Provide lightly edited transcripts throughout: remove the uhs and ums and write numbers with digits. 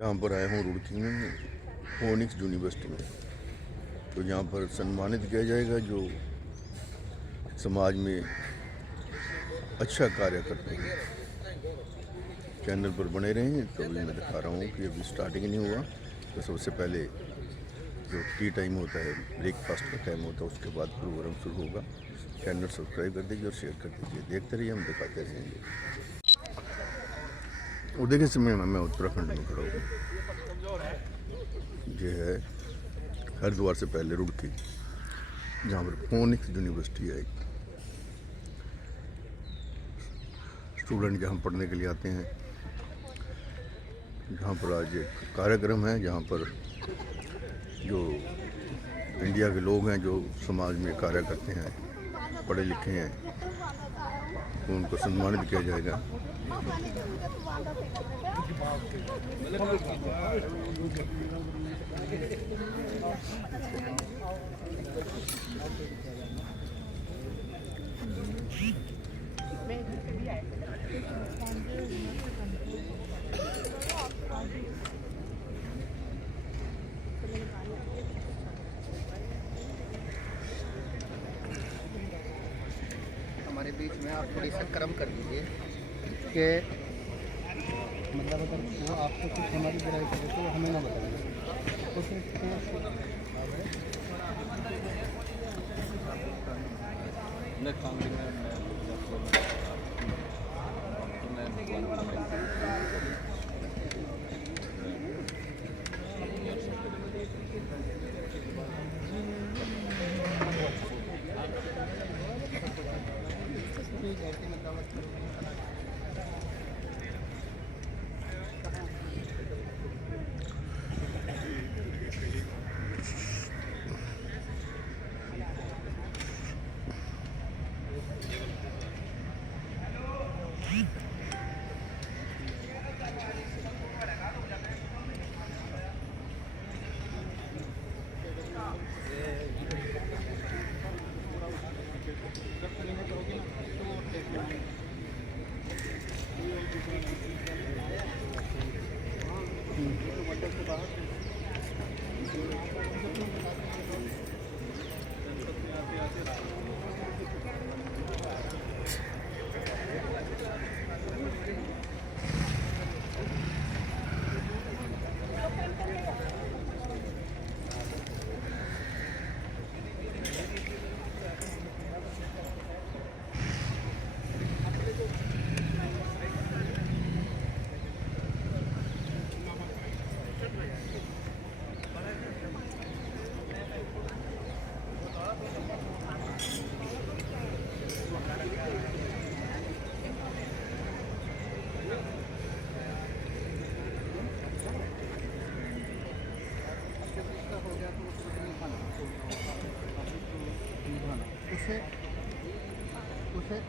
यहाँ पर आया हूँ रुड़की में फोनिक्स यूनिवर्सिटी में। तो यहाँ पर सम्मानित किया जाएगा जो समाज में अच्छा कार्य करते हैं। चैनल पर बने रहें। तो अभी मैं दिखा रहा हूँ कि अभी स्टार्टिंग नहीं हुआ। तो सबसे पहले जो टी टाइम होता है, ब्रेकफास्ट का टाइम होता है, उसके बाद प्रोग्राम शुरू होगा। चैनल सब्सक्राइब कर दीजिए और शेयर कर दीजिए। देखते रहिए, हम दिखाते रहेंगे। और देखिए समय मैं उत्तराखंड में खड़ा हूँ। ये है हरिद्वार से पहले रुड़की, जहाँ पर फोनिक्स यूनिवर्सिटी है। स्टूडेंट जहाँ पढ़ने के लिए आते हैं। जहाँ पर आज एक कार्यक्रम है, जहाँ पर जो इंडिया के लोग हैं जो समाज में कार्य करते हैं, पढ़े लिखे हैं, उनको सम्मानित किया जाएगा। हमारे बीच में आप थोड़ी सा कर्म कर दीजिए कि मतलब अगर वो आपको कुछ हमारी बुराई करे तो हमें ना बताइए। तो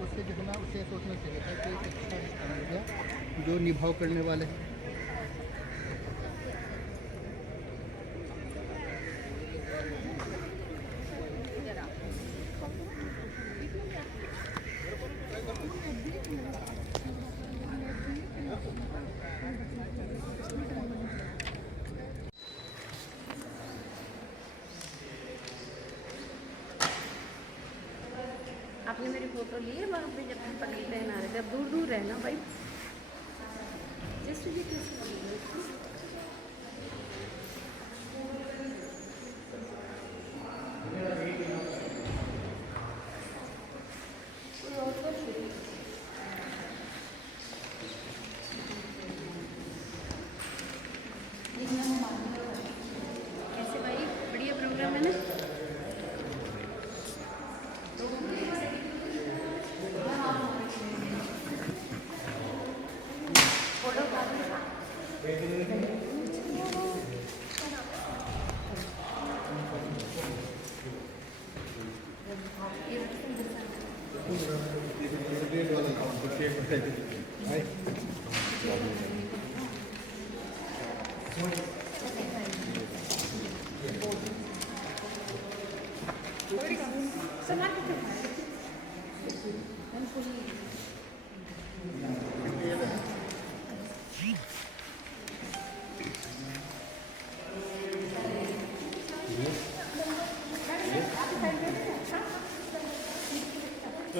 उससे जो है ना, उसे सोचना चाहिए था कि अच्छा रिश्ता मिल गया जो निभाव करने वाले हैं। आपने मेरी फोटो ली है वहाँ पे जब हम पनीर लेने आ रहे थे। अब दूर दूर रहना भाई। जैसे भी कैसे भाई, बढ़िया प्रोग्राम है ना।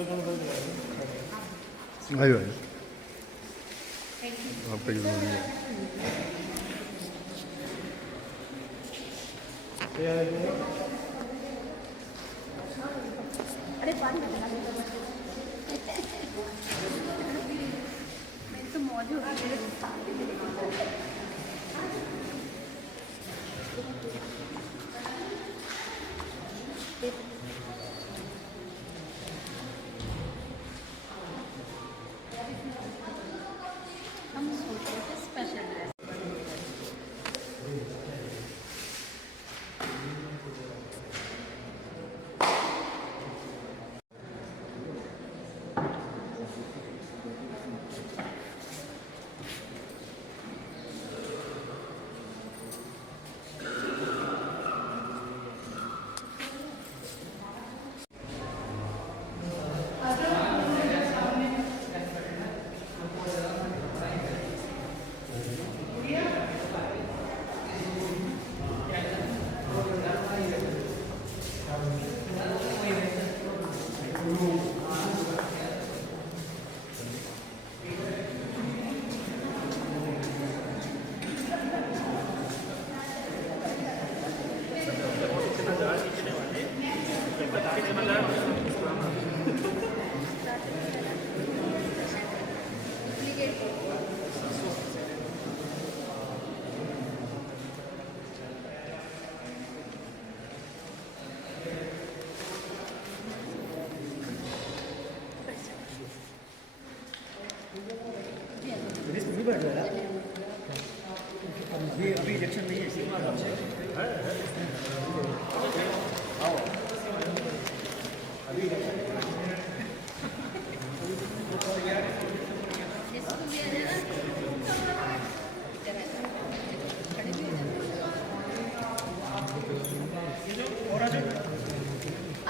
आयो आयो आपका जरूरी है। अरे पानी बना मेरी तो मौज हो रही है। हम सोच रहे थे स्पेशल ड्रेस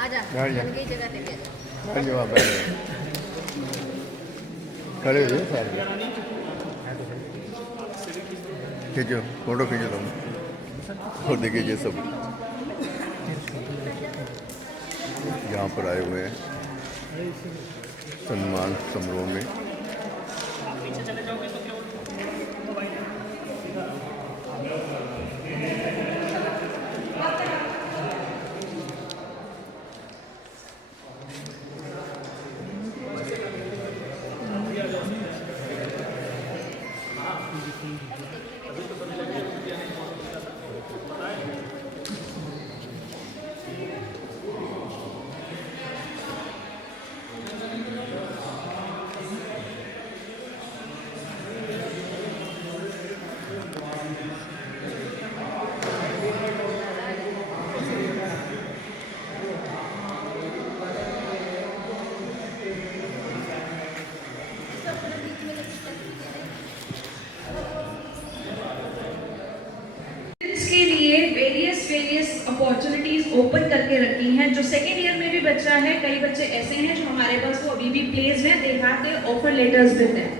आजा उनकी जगह पे बैठ जवाब खड़े हुए सारे खींचो फोटो खींचो तुम और देखिए ये सब यहाँ पर आए हुए हैं सम्मान समारोह में। अपॉर्चुनिटीज ओपन करके रखी हैं। जो सेकेंड ईयर में भी बच्चा है, कई बच्चे ऐसे हैं जो हमारे पास वो अभी भी प्लेस्ड हैं, they have their offer letters with them.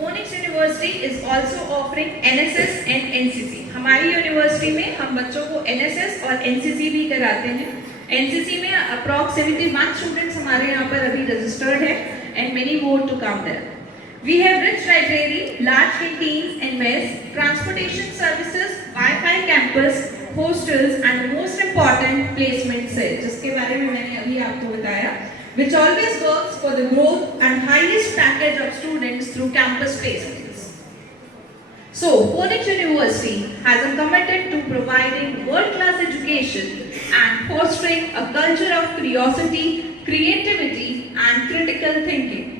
Phoenix university is also offering NSS and NCC. हमारी यूनिवर्सिटी में हम बच्चों को एनएसएस और एनसीसी भी कराते हैं। एनसीसी में अप्रॉक्सिमेटली 1 स्टूडेंट्स हमारे यहाँ पर अभी रजिस्टर्ड है and many more to come there. We have rich library, large canteens and mess, transportation services, Wi-Fi campus, hostels and the most important placement cell, जिसके बारे में मैंने अभी आपको बताया, which always works for the growth and highest package of students through campus placements. So, Phoenix University has committed to providing world-class education and fostering a culture of curiosity, creativity and critical thinking.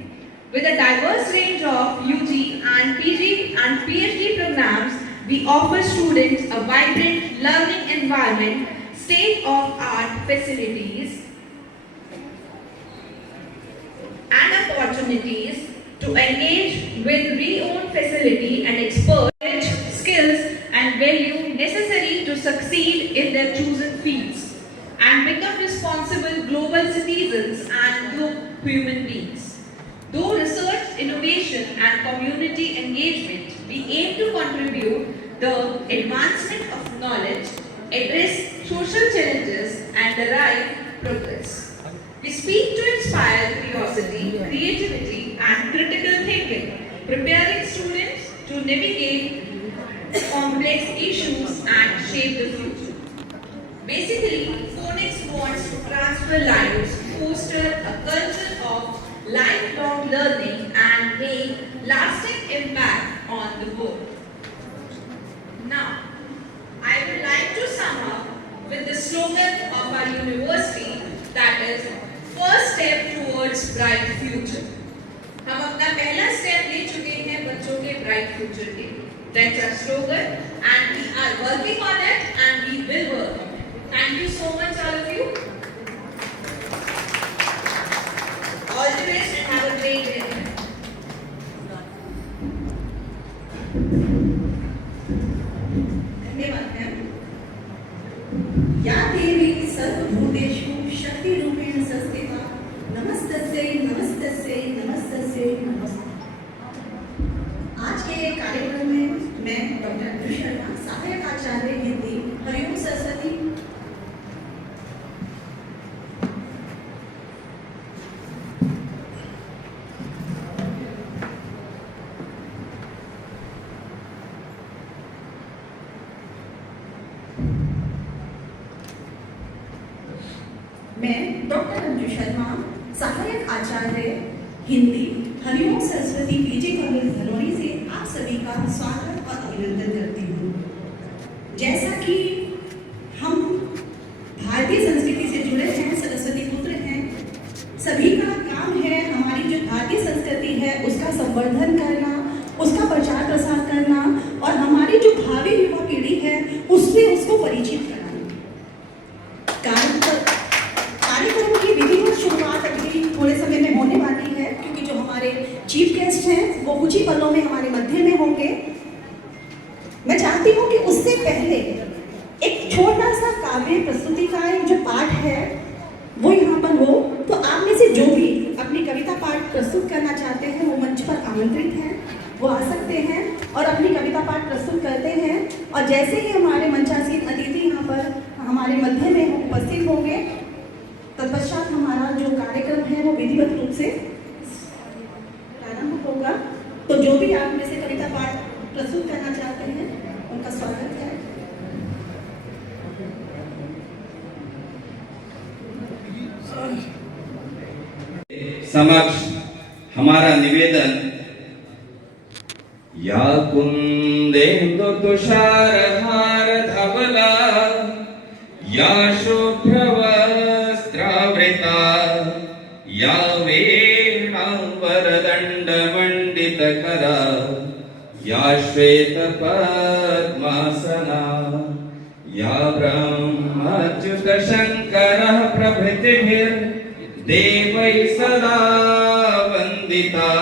With a diverse range of UG and PG and PhD programs, we offer students a vibrant learning environment, state-of-art facilities and opportunities to engage with re-owned facility and expert skills and value necessary to succeed in their chosen fields and become responsible global citizens and human beings. Through research, innovation and community engagement, we aim to contribute the advancement address social challenges, and derive progress. We speak to inspire curiosity, creativity, and critical thinking, preparing students to navigate complex issues and shape the future. Basically, Phoenix wants to transfer lives, foster a culture of lifelong learning, and make lasting impact on the world. Now, I would like to sum up with the slogan of our university, that is, first step towards bright future. हम अपना पहला step ले चुके हैं बच्चों के bright future के लिए. That's our slogan, and we are working on it, and we will work on it. Thank you so much, all of you. All the best and have a great day. धन्यवाद ma'am. या देवी सर्वभूतेषु शक्तिरूपेण संस्थिता नमस्तस्यै नमस्तस्यै नमस्तस्यै नमस्ते. आज के कार्यक्रम में मैं डॉक्टर अंजू शर्मा, सहायक आचार्य हिंदी, हरिओम सरस्वती मैं डॉक्टर अंजू शर्मा, सहायक आचार्य हिंदी, हरिओम सरस्वती पीजी कॉलेज धनौरी से आप सभी का स्वागत और अभिनंदन करती हूँ. जैसा कि हम भारतीय संस्कृति से जुड़े हैं, सरस्वती पुत्र हैं, सभी का काम है हमारी जो भारतीय संस्कृति है उसका संवर्धन करना, उसका प्रचार प्रसार करना और हमारी जो भावी युवा पीढ़ी है उससे उसको परिचित कराना. कार्यक्रम की विधिवत शुरुआत अभी थोड़े समय में होने वाली है, क्योंकि जो हमारे चीफ गेस्ट हैं वो कुछ ही पलों में हमारे मध्य में होंगे. मैं चाहती हूँ कि उससे पहले एक छोटा सा काव्य प्रस्तुति का एक जो पाठ है वो यहाँ पर हो. तो आप में से जो भी अपनी कविता पाठ प्रस्तुत करना चाहते हैं वो मंच पर आमंत्रित हैं, वो आ सकते हैं और अपनी कविता पाठ प्रस्तुत करते हैं. और जैसे ही हमारे मंचासीन अतिथि यहाँ पर हमारे मध्य में उपस्थित होंगे, तत्पश्चात हमारा जो कार्यक्रम है वो विधिवत रूप से प्रारंभ होगा. तो जो भी आप में से कविता पाठ प्रस्तुत करना चाहते हैं उनका स्वागत है. समक्ष हमारा निवेदन. या कुंदेन्दु तुषारहार धवला, या शुभ्रवस्त्रावृता, या वीणाम्बरदण्डमण्डितकरा, या श्वेतपद्मासना, या ब्रह्मच्युतशङ्करः प्रभृतिभिर्देवैः सदा वन्दिता.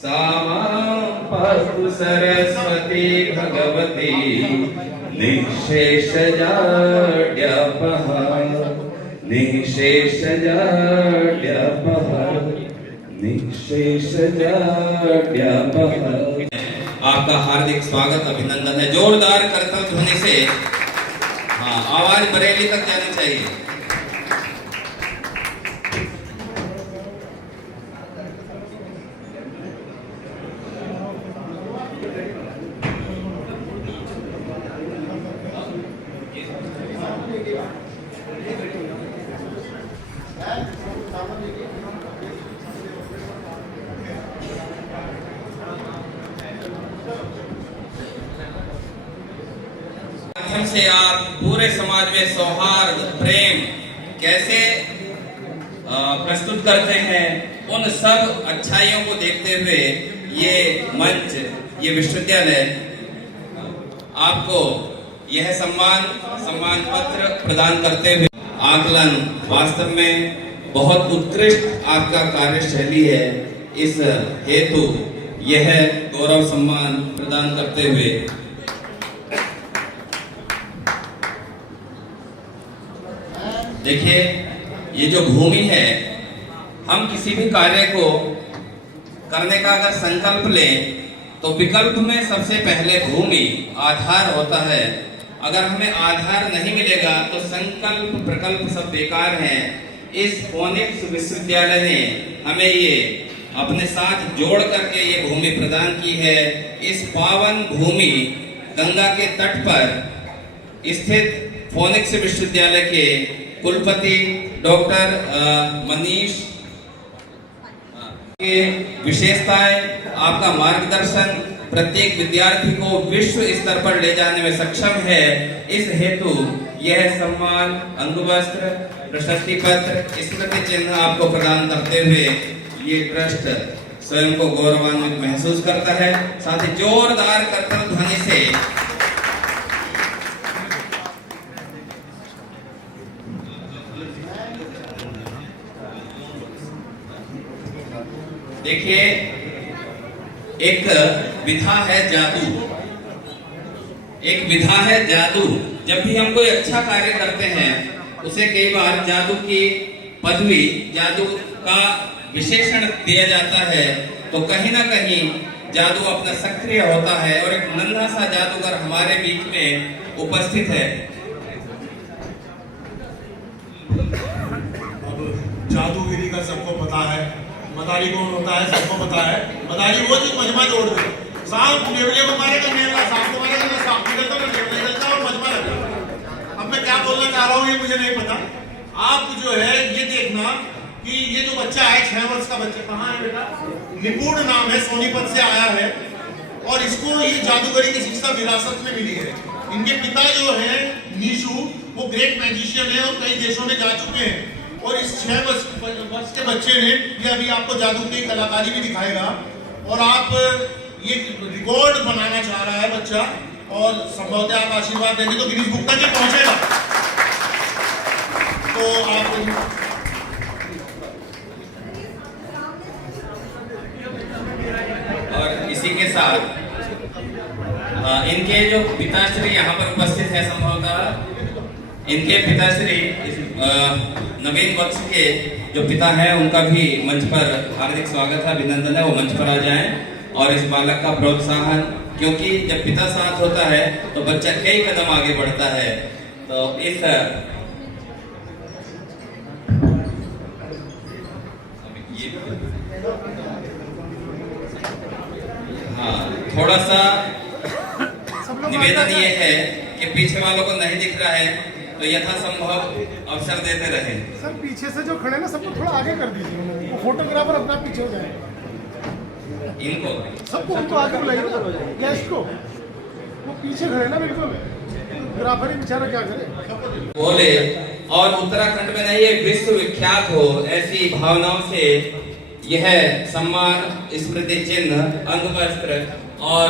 सा मां पातु सरस्वती भगवती निःशेषजाड्यापः, निःशेषजाड्यापः, निःशेषजाड्यापः. आपका हार्दिक स्वागत अभिनंदन है. जोरदार करतल ध्वनि से, हाँ, आवाज बरेली तक जानी चाहिए. से आप पूरे समाज में सौहार्द, प्रेम कैसे प्रस्तुत करते हैं, उन सब अच्छाइयों को देखते हुए ये मंच, ये विश्वविद्यालय आपको यह सम्मान पत्र प्रदान करते हुए आकलन वास्तव में बहुत उत्कृष्ट आपका कार्यशैली है. इस हेतु यह गौरव सम्मान प्रदान करते हुए देखिए, ये जो भूमि है, हम किसी भी कार्य को करने का अगर संकल्प लें तो विकल्प में सबसे पहले भूमि आधार होता है. अगर हमें आधार नहीं मिलेगा तो संकल्प प्रकल्प सब बेकार हैं। इस फोनिक्स विश्वविद्यालय ने हमें ये अपने साथ जोड़ करके ये भूमि प्रदान की है। इस पावन भूमि गंगा के तट पर स्थित फोनिक्स विश्वविद्यालय के कुलपति डॉक्टर मनीष के विशेषताएं, आपका मार्गदर्शन प्रत्येक विद्यार्थी को विश्व स्तर पर ले जाने में सक्षम है। इस हेतु यह सम्मान, अंगवस्त्र, प्रशस्ति पत्र, स्मृति चिन्ह आपको प्रदान करते हुए ये ट्रस्ट स्वयं को गौरवान्वित महसूस करता है। साथ ही जोरदार करतल ध्वनि से देखिए, एक विधा है जादू, एक विधा है जादू। जब भी हम कोई अच्छा कार्य करते हैं उसे कई बार जादू की पदवी, जादू का विशेषण दिया जाता है, तो कहीं ना कहीं जादू अपना सक्रिय होता है और एक नन्हा सा जादूगर हमारे बीच में उपस्थित है। अब जादूगिरी का सबको पता है, मदारी कौन होता है सबको पता है। मदारी वो चीज मजमा जोड़ दे, सांप नेवले को मारेगा, नेवला सांप को मारेगा, ना सांप निकलता ना नेवला निकलता और मजमा लगता। अब मैं क्या बोलना चाह रहा हूँ ये मुझे नहीं पता। आप जो है ये देखना कि ये जो बच्चा है 6 वर्ष का बच्चा, कहाँ है बेटा? निपुण नाम है, सोनीपत से आया है और इसको ये जादूगरी की शिक्षा विरासत में मिली है। इनके पिता जो है नीशू, वो ग्रेट मैजिशियन है और कई देशों में जा चुके हैं। और इस 6 वर्ष के बच्चे ने ये अभी आपको जादू की कलाकारी भी दिखाएगा और आप ये रिकॉर्ड बनाना चाह रहा है बच्चा और संभवतः आप आशीर्वाद देंगे तो गिनीज बुक तक ये पहुंचेगा। तो आप और इसी के साथ इनके जो पिताश्री यहाँ पर उपस्थित है, संभवतः इनके पिताश्री नवीन वत्स के जो पिता हैं उनका भी मंच पर हार्दिक स्वागत है, अभिनंदन है। वो मंच पर आ जाएं और इस बालक का प्रोत्साहन, क्योंकि जब पिता साथ होता है तो बच्चा कई कदम आगे बढ़ता है। तो इस हाँ, थोड़ा सा निवेदन ये है कि पीछे वालों को नहीं दिख रहा है तो यथासंभव अवसर देते रहे। सर पीछे से जो खड़े ना सबको थोड़ा आगे कर दीजिए, वो फोटोग्राफर अपना पीछे हो जाए। इनको सबको उनको आगे बुलाइए, गेस्ट को। वो पीछे खड़े ना बिल्कुल, फोटोग्राफर ही बेचारा क्या करे। बोले और उत्तराखंड में नहीं, ये विश्व विख्यात हो, ऐसी भावनाओं से यह सम्मान, स्मृति चिन्ह, अंगवस्त्र और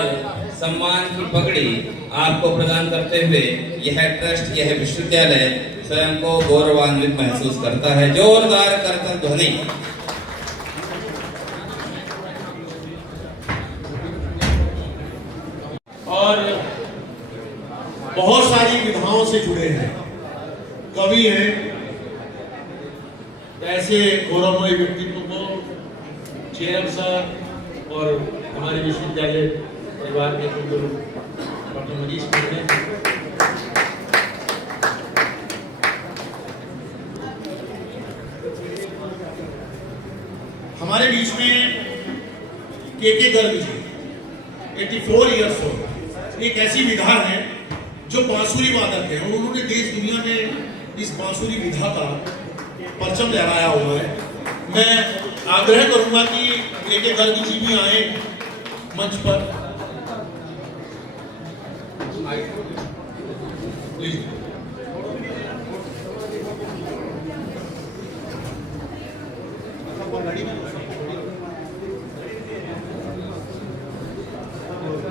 सम्मान की पगड़ी आपको प्रदान करते हुए यह ट्रस्ट, यह विश्वविद्यालय स्वयं को गौरवान्वित महसूस करता है। जोरदार करतल ध्वनि। और बहुत सारी विधाओं से जुड़े हैं, कवि हैं, ऐसे गौरवमय व्यक्तित्व को चेयरमैन सर और हमारे विश्वविद्यालय परिवार के कुलगुरु डॉक्टर मनीष ने हमारे बीच में के गर्ग जी 84 ईयर्स ओल्ड, एक ऐसी विधा है जो बांसुरी वादक है और उन्होंने देश दुनिया में इस बांसुरी विधा का परचम लहराया हुआ है। मैं आग्रह करूंगा कि के गर्ग जी भी आए मंच पर।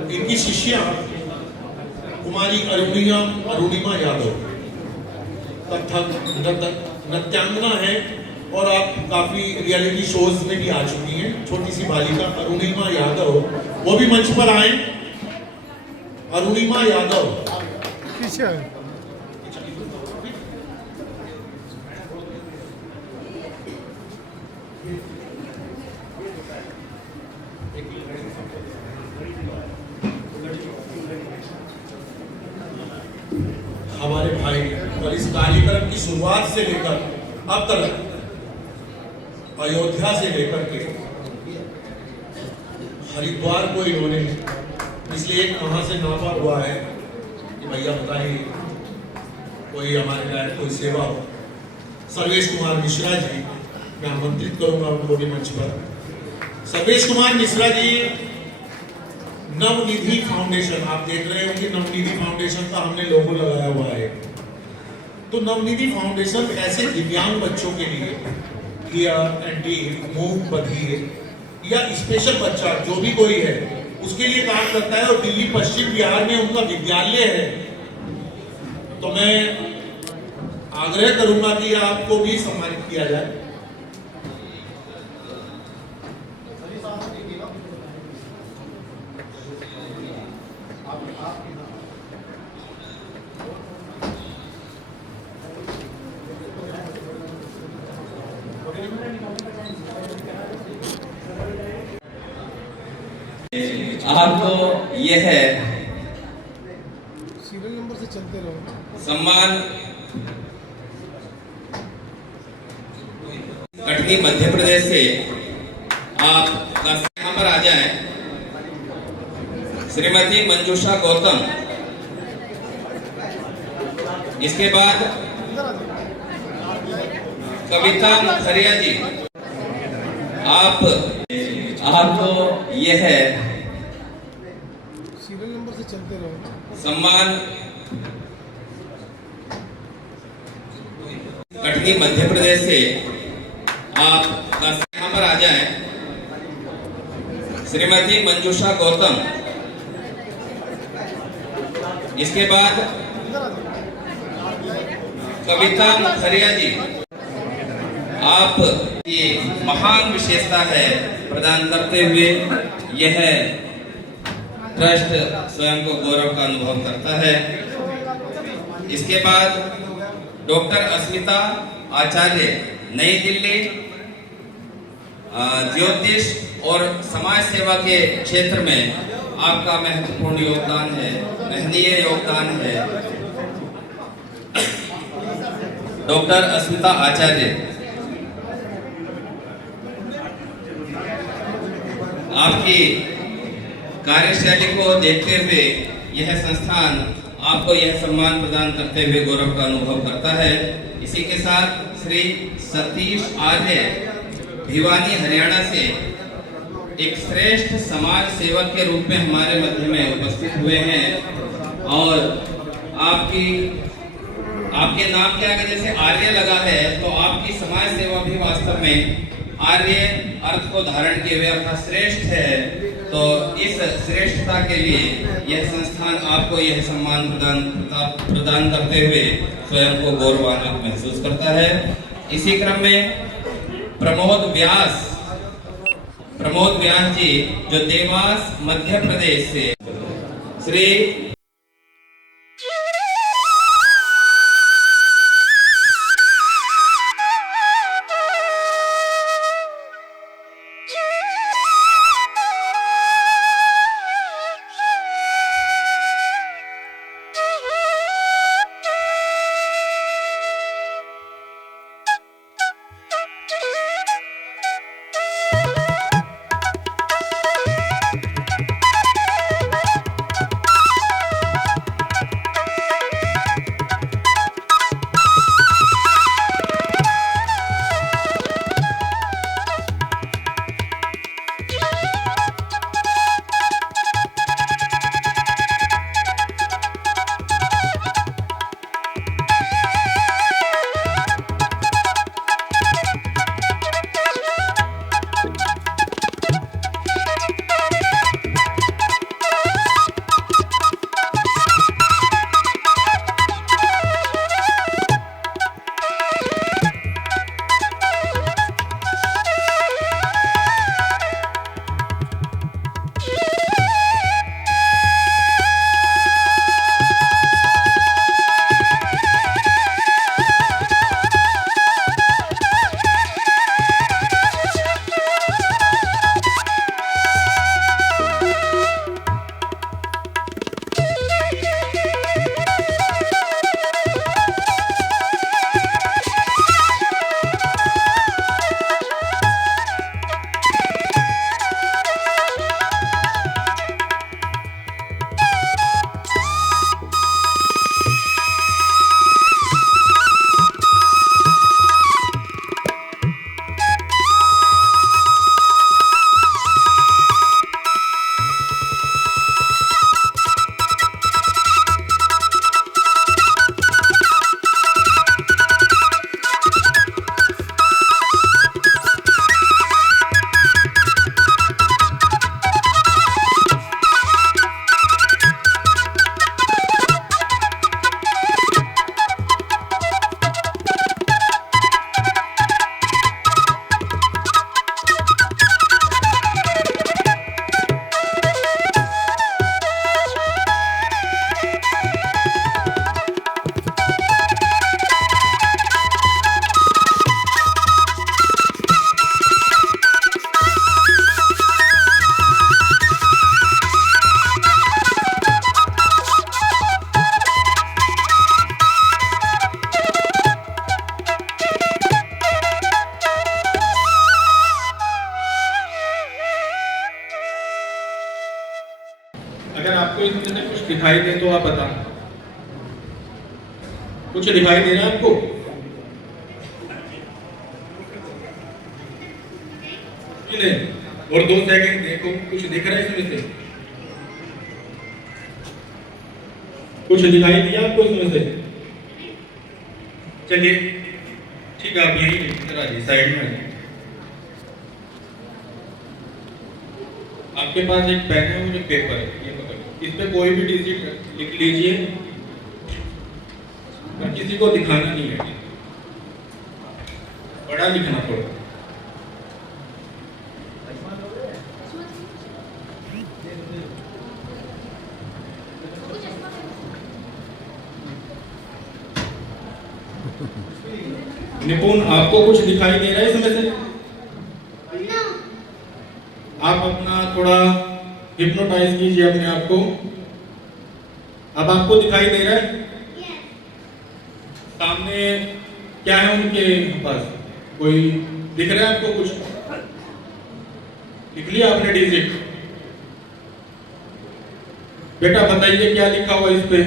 इनकी शिष्या कुमारी अरुणिमा यादव कथक नृत्यांगना है और आप काफी रियलिटी शोज में भी आ चुकी हैं। छोटी सी बालिका अरुणिमा यादव, वो भी मंच पर आए। अरुणिमा यादव पीछे कार्यक्रम की शुरुआत से लेकर अब तक अयोध्या से लेकर के हरिद्वार को इन्होंने, इसलिए एक वहां से नापा हुआ है कि भैया बताइए कोई हमारे लायक कोई सेवा हो। सर्वेश कुमार मिश्रा जी, मैं आमंत्रित करूंगा उनको भी मंच पर। सर्वेश कुमार मिश्रा जी नवनिधि फाउंडेशन, आप देख रहे हो कि नवनिधि फाउंडेशन का हमने लोगो लगाया हुआ है। तो नवनिधि फाउंडेशन ऐसे दिव्यांग बच्चों के लिए हियर एंड मूव बधिर या स्पेशल बच्चा जो भी कोई है उसके लिए काम करता है, और दिल्ली पश्चिम बिहार में उनका विद्यालय है। तो मैं आग्रह करूंगा कि आपको भी सम्मानित किया जाए। आपको यह है सीरियल नंबर से चलते रहो। सम्मान कटनी मध्य प्रदेश से आप यहाँ पर आ जाएं। श्रीमती मंजूषा गौतम, इसके बाद कविता मुखरिया जी। आपको यह है सीरियल नंबर से चलते रहो। सम्मान कटनी मध्य प्रदेश से आप यहाँ पर आ जाएं। श्रीमती मंजूषा गौतम, इसके बाद कविता मुखरिया जी। आप ये महान विशेषता है प्रदान करते हुए यह ट्रस्ट स्वयं को गौरव का अनुभव करता है। इसके बाद डॉक्टर अस्मिता आचार्य, नई दिल्ली, ज्योतिष और समाज सेवा के क्षेत्र में आपका महत्वपूर्ण योगदान है, महनीय योगदान है। डॉक्टर अस्मिता आचार्य, आपकी कार्यशैली को देखते हुए यह संस्थान आपको यह सम्मान प्रदान करते हुए गौरव का अनुभव करता है। इसी के साथ श्री सतीश आर्य, भिवानी हरियाणा से एक श्रेष्ठ समाज सेवक के रूप में हमारे मध्य में उपस्थित हुए हैं। और आपके नाम के आगे जैसे आर्य लगा है तो आपकी समाज सेवा भी वास्तव में आर्य अर्थ को धारण किए हुए अर्थात श्रेष्ठ है। तो इस श्रेष्ठता के लिए यह संस्थान आपको यह सम्मान प्रदान करते हुए स्वयं को गौरवान्वित महसूस करता है। इसी क्रम में प्रमोद व्यास जी जो देवास मध्य प्रदेश से, श्री आपको इसमें से कुछ दिखाई दे तो आप बताएं। कुछ दिखाई दे रहा है आपको? नहीं, और 2 सेकंड देखो, कुछ दिख रहा है इसमें से? कुछ दिखाई दिया आपको इसमें से? चलिए ठीक है, आप यही इधर आ जाइए, साइड में आ जाइए। आपके पास एक पेन है और एक पेपर है, ये पकड़िए। इस पे कोई भी डिजिट लिख लीजिए और किसी को दिखाना नहीं है, बड़ा लिखना थोड़ा। निपुण, आपको कुछ दिखाई दे रहा है इसमें से? आप अपना थोड़ा हिप्नोटाइज कीजिए अपने आप को। अब आपको दिखाई दे रहा है? सामने क्या है उनके पास? कोई दिख रहा है आपको कुछ? लिख लिया आपने डिजिट? बेटा बताइए क्या लिखा हुआ इस पे?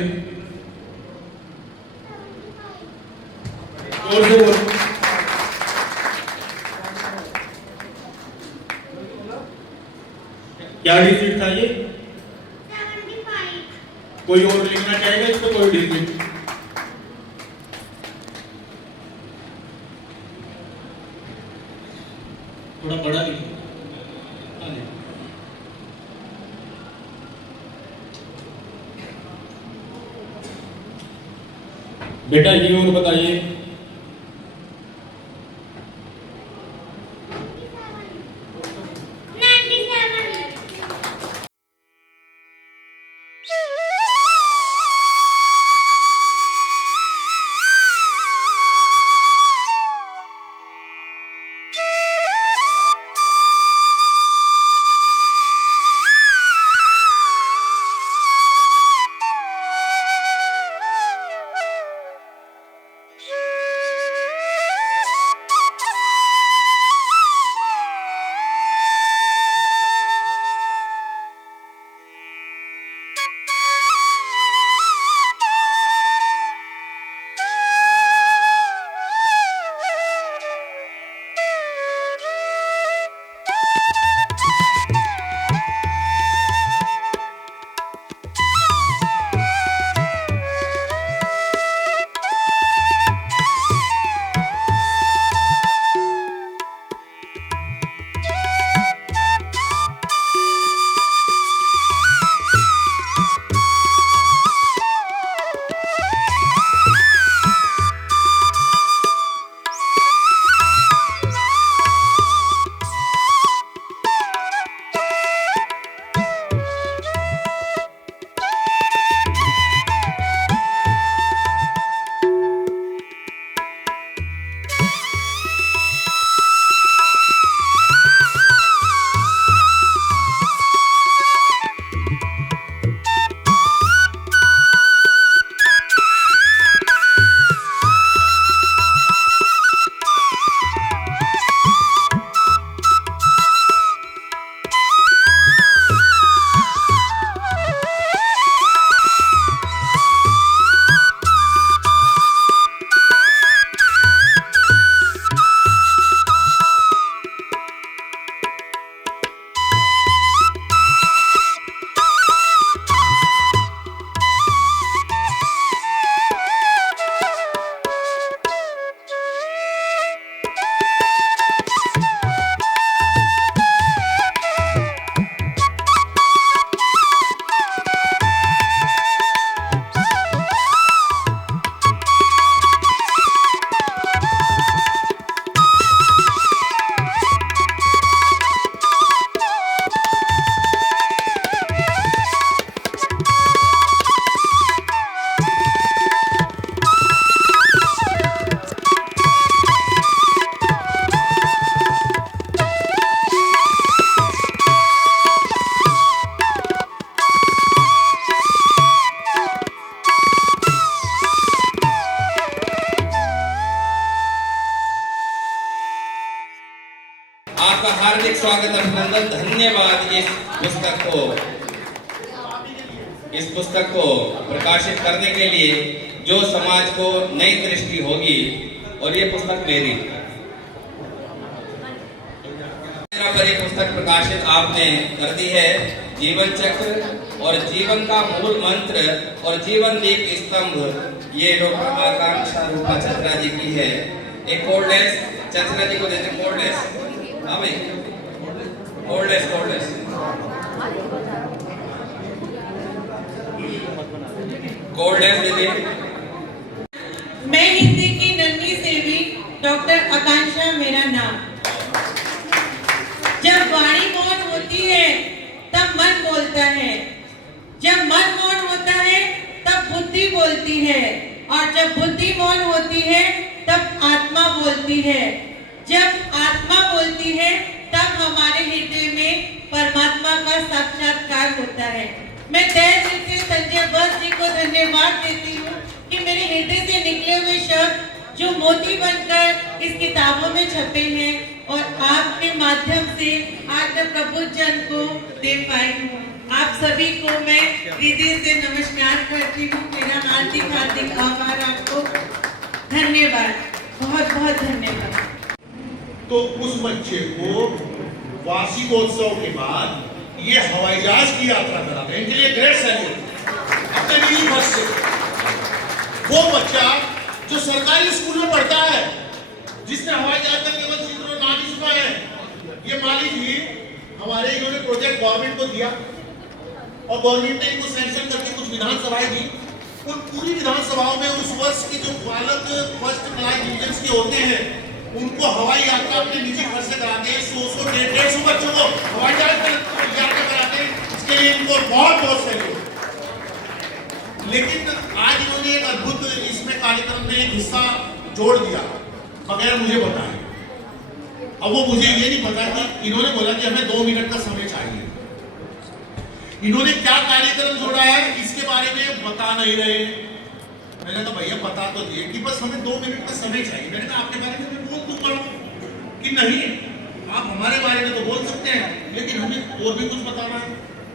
जोर से बोलो। क्या डिजिट था ये? 75। कोई और लिखना चाहेगा इस पे कोई डिजिट? थोड़ा बड़ा लिखो। बेटा ये और बताइए। आपका हार्दिक स्वागत, अभिनंदन, धन्यवाद इस पुस्तक को इस पुस्तक को प्रकाशित करने के लिए जो समाज को नई दृष्टि होगी, और ये पुस्तक मेरी पर एक पुस्तक प्रकाशित आपने कर दी है, जीवन चक्र और जीवन का मूल मंत्र और जीवन दीप स्तंभ। ये डॉक्टर आकांक्षा रूपा चंद्रा जी की है। एक कोल्डेस चंद्रा जी को देते कोल्डेस। हाँ भाई, कोल्डेस कोल्डेस कोल्डेस दीदी। मैं हिंदी की नन्ही सेवी डॉक्टर आकांक्षा मेरा नाम। जब वाणी मौन होती है तब मन बोलता है, जब मन मौन होता है तब बुद्धि बोलती है, और जब बुद्धि मौन होती है तब आत्मा बोलती है। जब आत्मा बोलती है तब हमारे हृदय में परमात्मा का साक्षात्कार होता है। मैं तहे दिल से संजय बस जी को धन्यवाद देती हूँ कि मेरे हृदय से निकले हुए शब्द जो मोती बनकर इस किताबों में छपे हैं और आपके माध्यम से आज मैं प्रभु जन को दे पाई हूँ। आप सभी को मैं हृदय से नमस्कार करती हूँ। मेरा हार्दिक हार्दिक आभार आपको। धन्यवाद, बहुत बहुत धन्यवाद। तो उस बच्चे को वार्षिकोत्सव के बाद ये हवाई जहाज की यात्रा कराते हैं, इनके लिए ग्रेट सैल्यूट अपने निजी बस से। वो बच्चा जो सरकारी स्कूल में पढ़ता है, जिसने हवाई जहाज का केवल चित्र नाम ही सुना है, ये मालिक ही हमारे इन्होंने प्रोजेक्ट गवर्नमेंट को दिया और गवर्नमेंट ने इनको सैंक्शन करके कुछ विधानसभाएं दी। उन पूरी विधानसभाओं में उस वर्ष के जो बालक फर्स्ट क्लास डिवीजन के होते हैं उनको हवाई यात्रा अपने निजी खर्च से कराते हैं। 100-150 बच्चों को हवाई जहाज यात्रा कराते हैं। इसके लिए इनको बहुत बहुत सहयोग। लेकिन आज इन्होंने एक अद्भुत इसमें कार्यक्रम में एक हिस्सा जोड़ दिया बगैर मुझे बताए। अब वो मुझे ये नहीं पता कि इन्होंने बोला कि हमें 2 मिनट का समय चाहिए। इन्होंने क्या कार्यक्रम जोड़ा है इसके बारे में बता नहीं रहे। मैंने कहा भैया बता तो दिए कि बस हमें 2 मिनट का समय चाहिए। मैंने कहा आपके बारे में मैं बोल दूंगा कि नहीं, आप हमारे बारे में तो बोल सकते हैं लेकिन हमें और भी कुछ बताना है।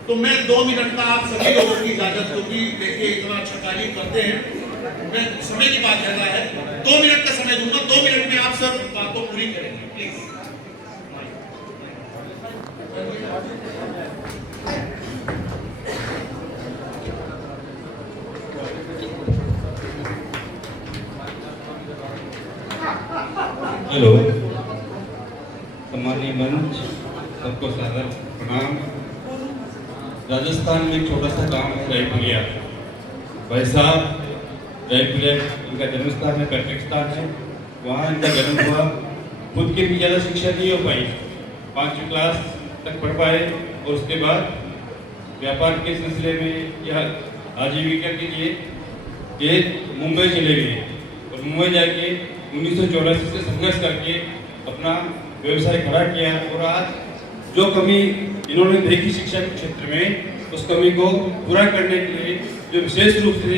तो मैं 2 मिनट का आप सभी लोगों की इजाजत होगी। देखिए इतना अच्छा कार्य करते हैं, मैं समय की बात कर रहा है, 2 मिनट का समय दूंगा। 2 मिनट में आप सब बातों पूरी करेंगे प्लीज। हेलो, सम्मानीय मंच, सबको सादर प्रणाम। राजस्थान में एक छोटा सा गांव है रायपुरिया। भाई साहब रायपुरिया उनका जन्म स्थान है, पैतृक स्थान है, वहाँ इनका जन्म हुआ। खुद के भी ज़्यादा शिक्षा नहीं हो पाई, 5वीं क्लास तक पढ़ पाए और उसके बाद व्यापार के सिलसिले में या आजीविका के लिए ये मुंबई चले गए और मुंबई जाके 1984 से संघर्ष करके अपना व्यवसाय खड़ा किया। और आज जो कमी इन्होंने देखी शिक्षा के क्षेत्र में, उस कमी को पूरा करने के लिए जो विशेष रूप से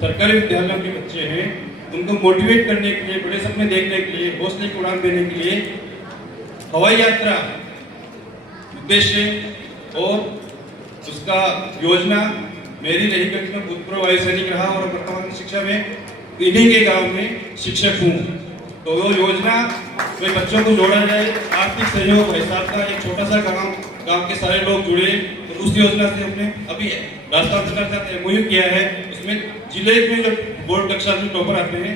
सरकारी विद्यालयों के बच्चे हैं उनको मोटिवेट करने के लिए, बड़े सपने देखने के लिए, हौसले की उड़ान देने के लिए हवाई यात्रा उद्देश्य और उसका योजना मेरी रही क्योंकि मैं भूतपूर्व वायु सैनिक रहा और वर्तमान शिक्षा में इन्हीं के गांव में शिक्षक हूँ। तो वो योजना में बच्चों को जोड़ा जाए, आर्थिक सहयोग हिसाब का एक छोटा सा गांव के सारे लोग जुड़े। तो उस योजना से हमने अभी राजस्थान सरकार के साथ एमओयू किया है। उसमें जिले में जो बोर्ड कक्षा में टॉपर आते हैं,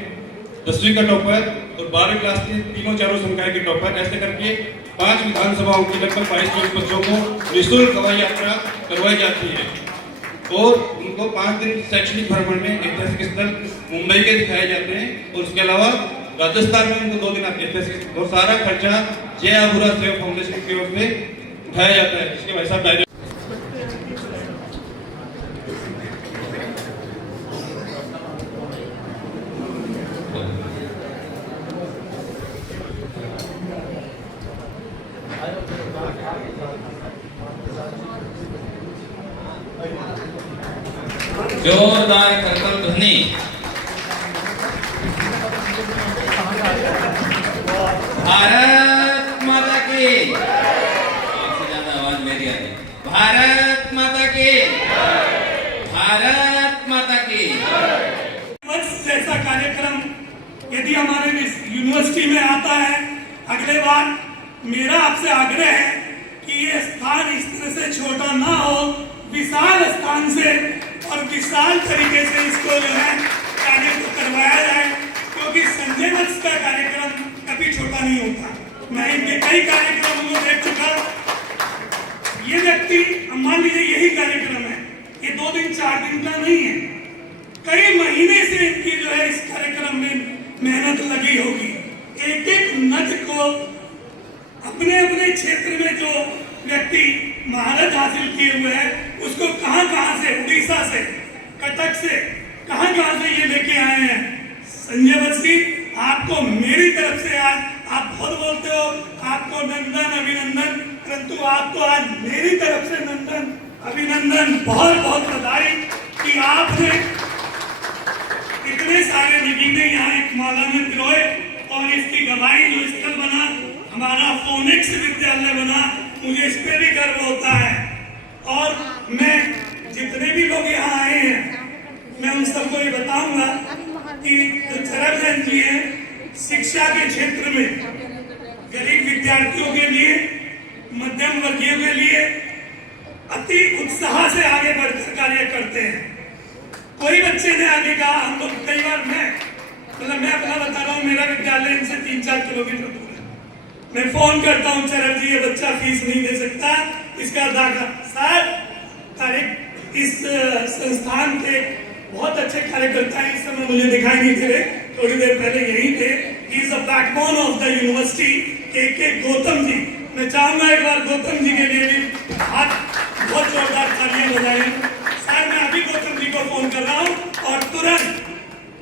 10वीं का टॉपर और 12वीं क्लास के तीनों चारों संकाय के टॉपर, ऐसे करके 5 विधानसभाओं के लगभग 22 बच्चों को निःशुल्क हवाई यात्रा करवाई जाती है और उनको 5 दिन शैक्षणिक भ्रमण में ऐतिहासिक स्थल मुंबई के दिखाए जाते हैं। और उसके अलावा राजस्थान में उनको 2 दिन ऐतिहासिक और सारा खर्चा जय आबूरा सेवा फाउंडेशन की ओर से उठाया जाता है। इसके भाई साहब डायरेक्ट जोरदार करतल ध्वनि। भारत माता की, आपसे ज्यादा आवाज मेरी आ रही। भारत माता की, यदि हमारे यूनिवर्सिटी में आता है अगले बार, मेरा आपसे आग्रह है कि ये स्थान इस तरह से छोटा ना हो, विशाल स्थान से और विशाल तरीके से इसको जो है कार्य को करवाया जाए, क्योंकि संजय वत्स का कार्यक्रम कभी छोटा नहीं होता। मैं इनके कई कार्यक्रमों को देख चुका। ये व्यक्ति, मान लीजिए यही कार्यक्रम है, ये 2 दिन 4 दिन का नहीं है, कई महीने से इनकी जो है इस कार्यक्रम में मेहनत लगी होगी। एक एक नच को अपने अपने क्षेत्र में जो व्यक्ति महारत हासिल किए हुए हैं उसको कहां से, उड़ीसा से, कटक से, कहां से ये लेके आए हैं। संजय वत्स जी, आपको मेरी तरफ से आज, आप बहुत बोलते हो आपको नंदन अभिनंदन, परंतु आपको आज मेरी तरफ से नंदन अभिनंदन, बहुत बहुत बधाई कि आपने इतने सारे नगीने यहाँ एक माला में पिरोए और इसकी गवाही जो स्थल बना, हमारा फोनिक्स विद्यालय बना, मुझे इस पे भी गर्व होता है। और मैं जितने भी लोग यहाँ आए हैं, मैं उन सबको ये बताऊंगा कि जो चरक जी हैं, शिक्षा के क्षेत्र में गरीब विद्यार्थियों के लिए, मध्यम वर्गीय के लिए अति उत्साह से आगे बढ़कर कार्य करते हैं। कोई बच्चे ने आगे कहा, हम लोग कई बार, मैं अपना बता रहा हूँ, मेरा विद्यालय इनसे 3-4 किलोमीटर दूर है। मैं फोन करता हूँ, चरक जी ये बच्चा फीस नहीं दे सकता, इसका दाखिला सर, इस संस्थान के बहुत अच्छे कार्यकर्ता हैं, इस समय मुझे दिखाई नहीं दे रहे, थोड़ी देर पहले यही थे। He is the backbone of the university, के गौतम जी। मैं चाहूंगा एक बार गौतम जी के लिए भी हाथ बहुत जोरदार तालियां बजाएं। सर, मैं अभी गौतम जी को फोन कर रहा हूँ और तुरंत,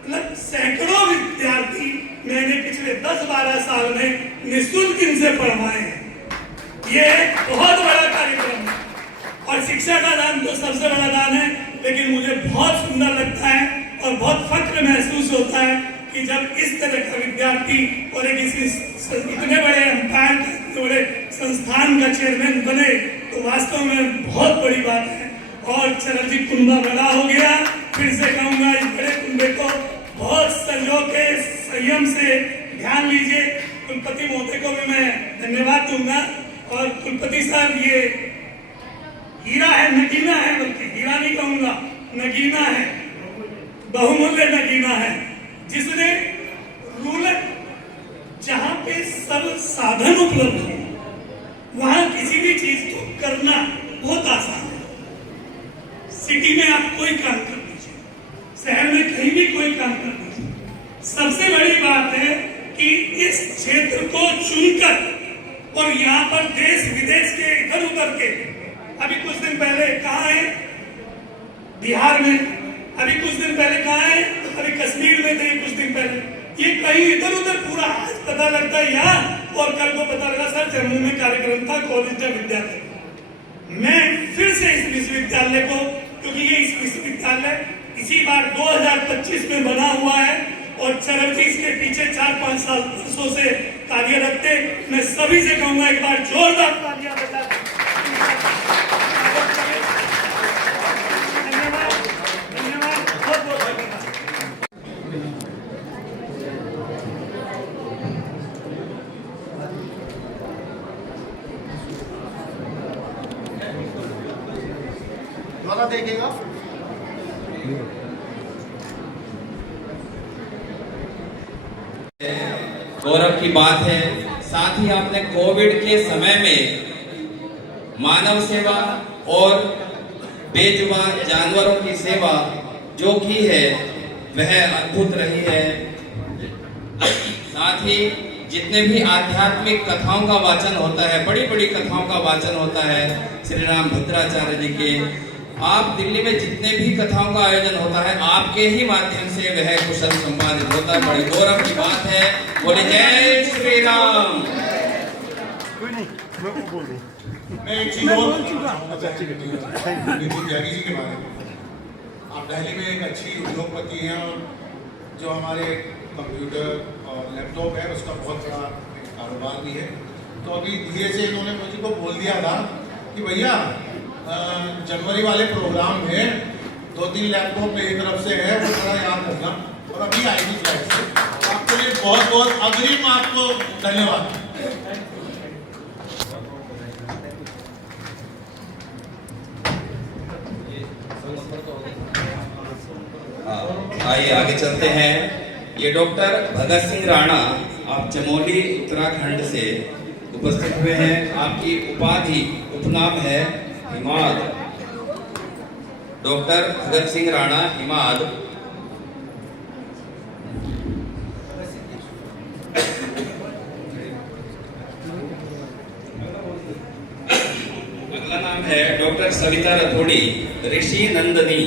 मतलब सैकड़ों विद्यार्थी मैंने पिछले 10-12 साल में निःशुल्क इनसे पढ़वाए हैं। ये बहुत बड़ा कार्यक्रम है और शिक्षा का दान तो सबसे बड़ा दान है, लेकिन मुझे बहुत सुंदर लगता है और बहुत फक्र महसूस होता है कि जब इस तरह का विद्यार्थी और एक इतने बड़े एम्पायर, इतने बड़े संस्थान का चेयरमैन बने, तो वास्तव में बहुत बड़ी बात है। और चरक जी, कुंभा बड़ा हो गया, फिर से कहूंगा इस बड़े कुंभे को बहुत संजोग के, संयम से ध्यान लीजिए। कुलपति महोदय को भी मैं धन्यवाद दूंगा। और कुलपति साहब, ये हीरा है, नगीना है, बल्कि हीरा नहीं कहूंगा, नगीना है, बहुमूल्य नगीना है, जिसने रूरल, जहां पे सब साधन उपलब्ध है, वहां किसी भी चीज को करना बहुत आसान है। सिटी में आप कोई काम कर दीजिए, शहर में कहीं भी कोई काम कर दीजिए। सबसे बड़ी बात है कि इस क्षेत्र को चुनकर और यहाँ पर देश विदेश के इधर उधर के, अभी कुछ दिन पहले कहाँ है, बिहार में, अभी कुछ दिन पहले कहाँ है, अभी कश्मीर में थे कुछ दिन पहले, ये कहीं इधर उधर पूरा आज पता लगता है यहाँ, और कल को पता लगा सर जम्मू में कार्यक्रम था, कॉलेज का विद्यालय। मैं फिर से इस विश्वविद्यालय को, क्योंकि ये इस विश्वविद्यालय इसी बार 2025 में बना हुआ है और चरक जी इसके पीछे 4-5 साल वर्षों से कार्यरत थे। मैं सभी से कहूंगा एक बार जोरदार तालियां बजा। धन्यवाद, धन्यवाद, बहुत बहुत धन्यवाद। दोबारा देखिएगा। गौरव की बात है। साथ ही आपने कोविड के समय में मानव सेवा और बेजुबान जानवरों की सेवा जो की है वह अद्भुत रही है। साथ ही जितने भी आध्यात्मिक कथाओं का वाचन होता है, बड़ी बड़ी कथाओं का वाचन होता है श्री राम भद्राचार्य जी के, आप दिल्ली में जितने भी कथाओं का आयोजन होता है आपके ही माध्यम से वह कुशल संपादित होता है। बड़ी गौरव की बात है। बोले जय श्री राम। मैं एक चीज और त्यागी जी के बारे में, आप दिल्ली में एक अच्छी उद्योगपति हैं और जो हमारे कंप्यूटर और लैपटॉप है उसका बहुत बड़ा कारोबार भी है। तो अभी धीरे से इन्होंने मुझे को बोल दिया था कि भैया जनवरी वाले प्रोग्राम में 2-3 लैपटॉप मेरी तरफ से है, वो थोड़ा याद रखना। और अभी आएगी फ्लाइट से, आपके लिए बहुत बहुत अग्रिम आपको धन्यवाद। आइए आगे चलते हैं। ये डॉक्टर भगत सिंह राणा, आप चमोली उत्तराखंड से उपस्थित हुए हैं। आपकी उपाधि उपनाम है हिमाद। डॉक्टर भगत सिंह राणा हिमाद। अगला नाम है डॉक्टर सविता रथोड़ी, ऋषि नंदनी,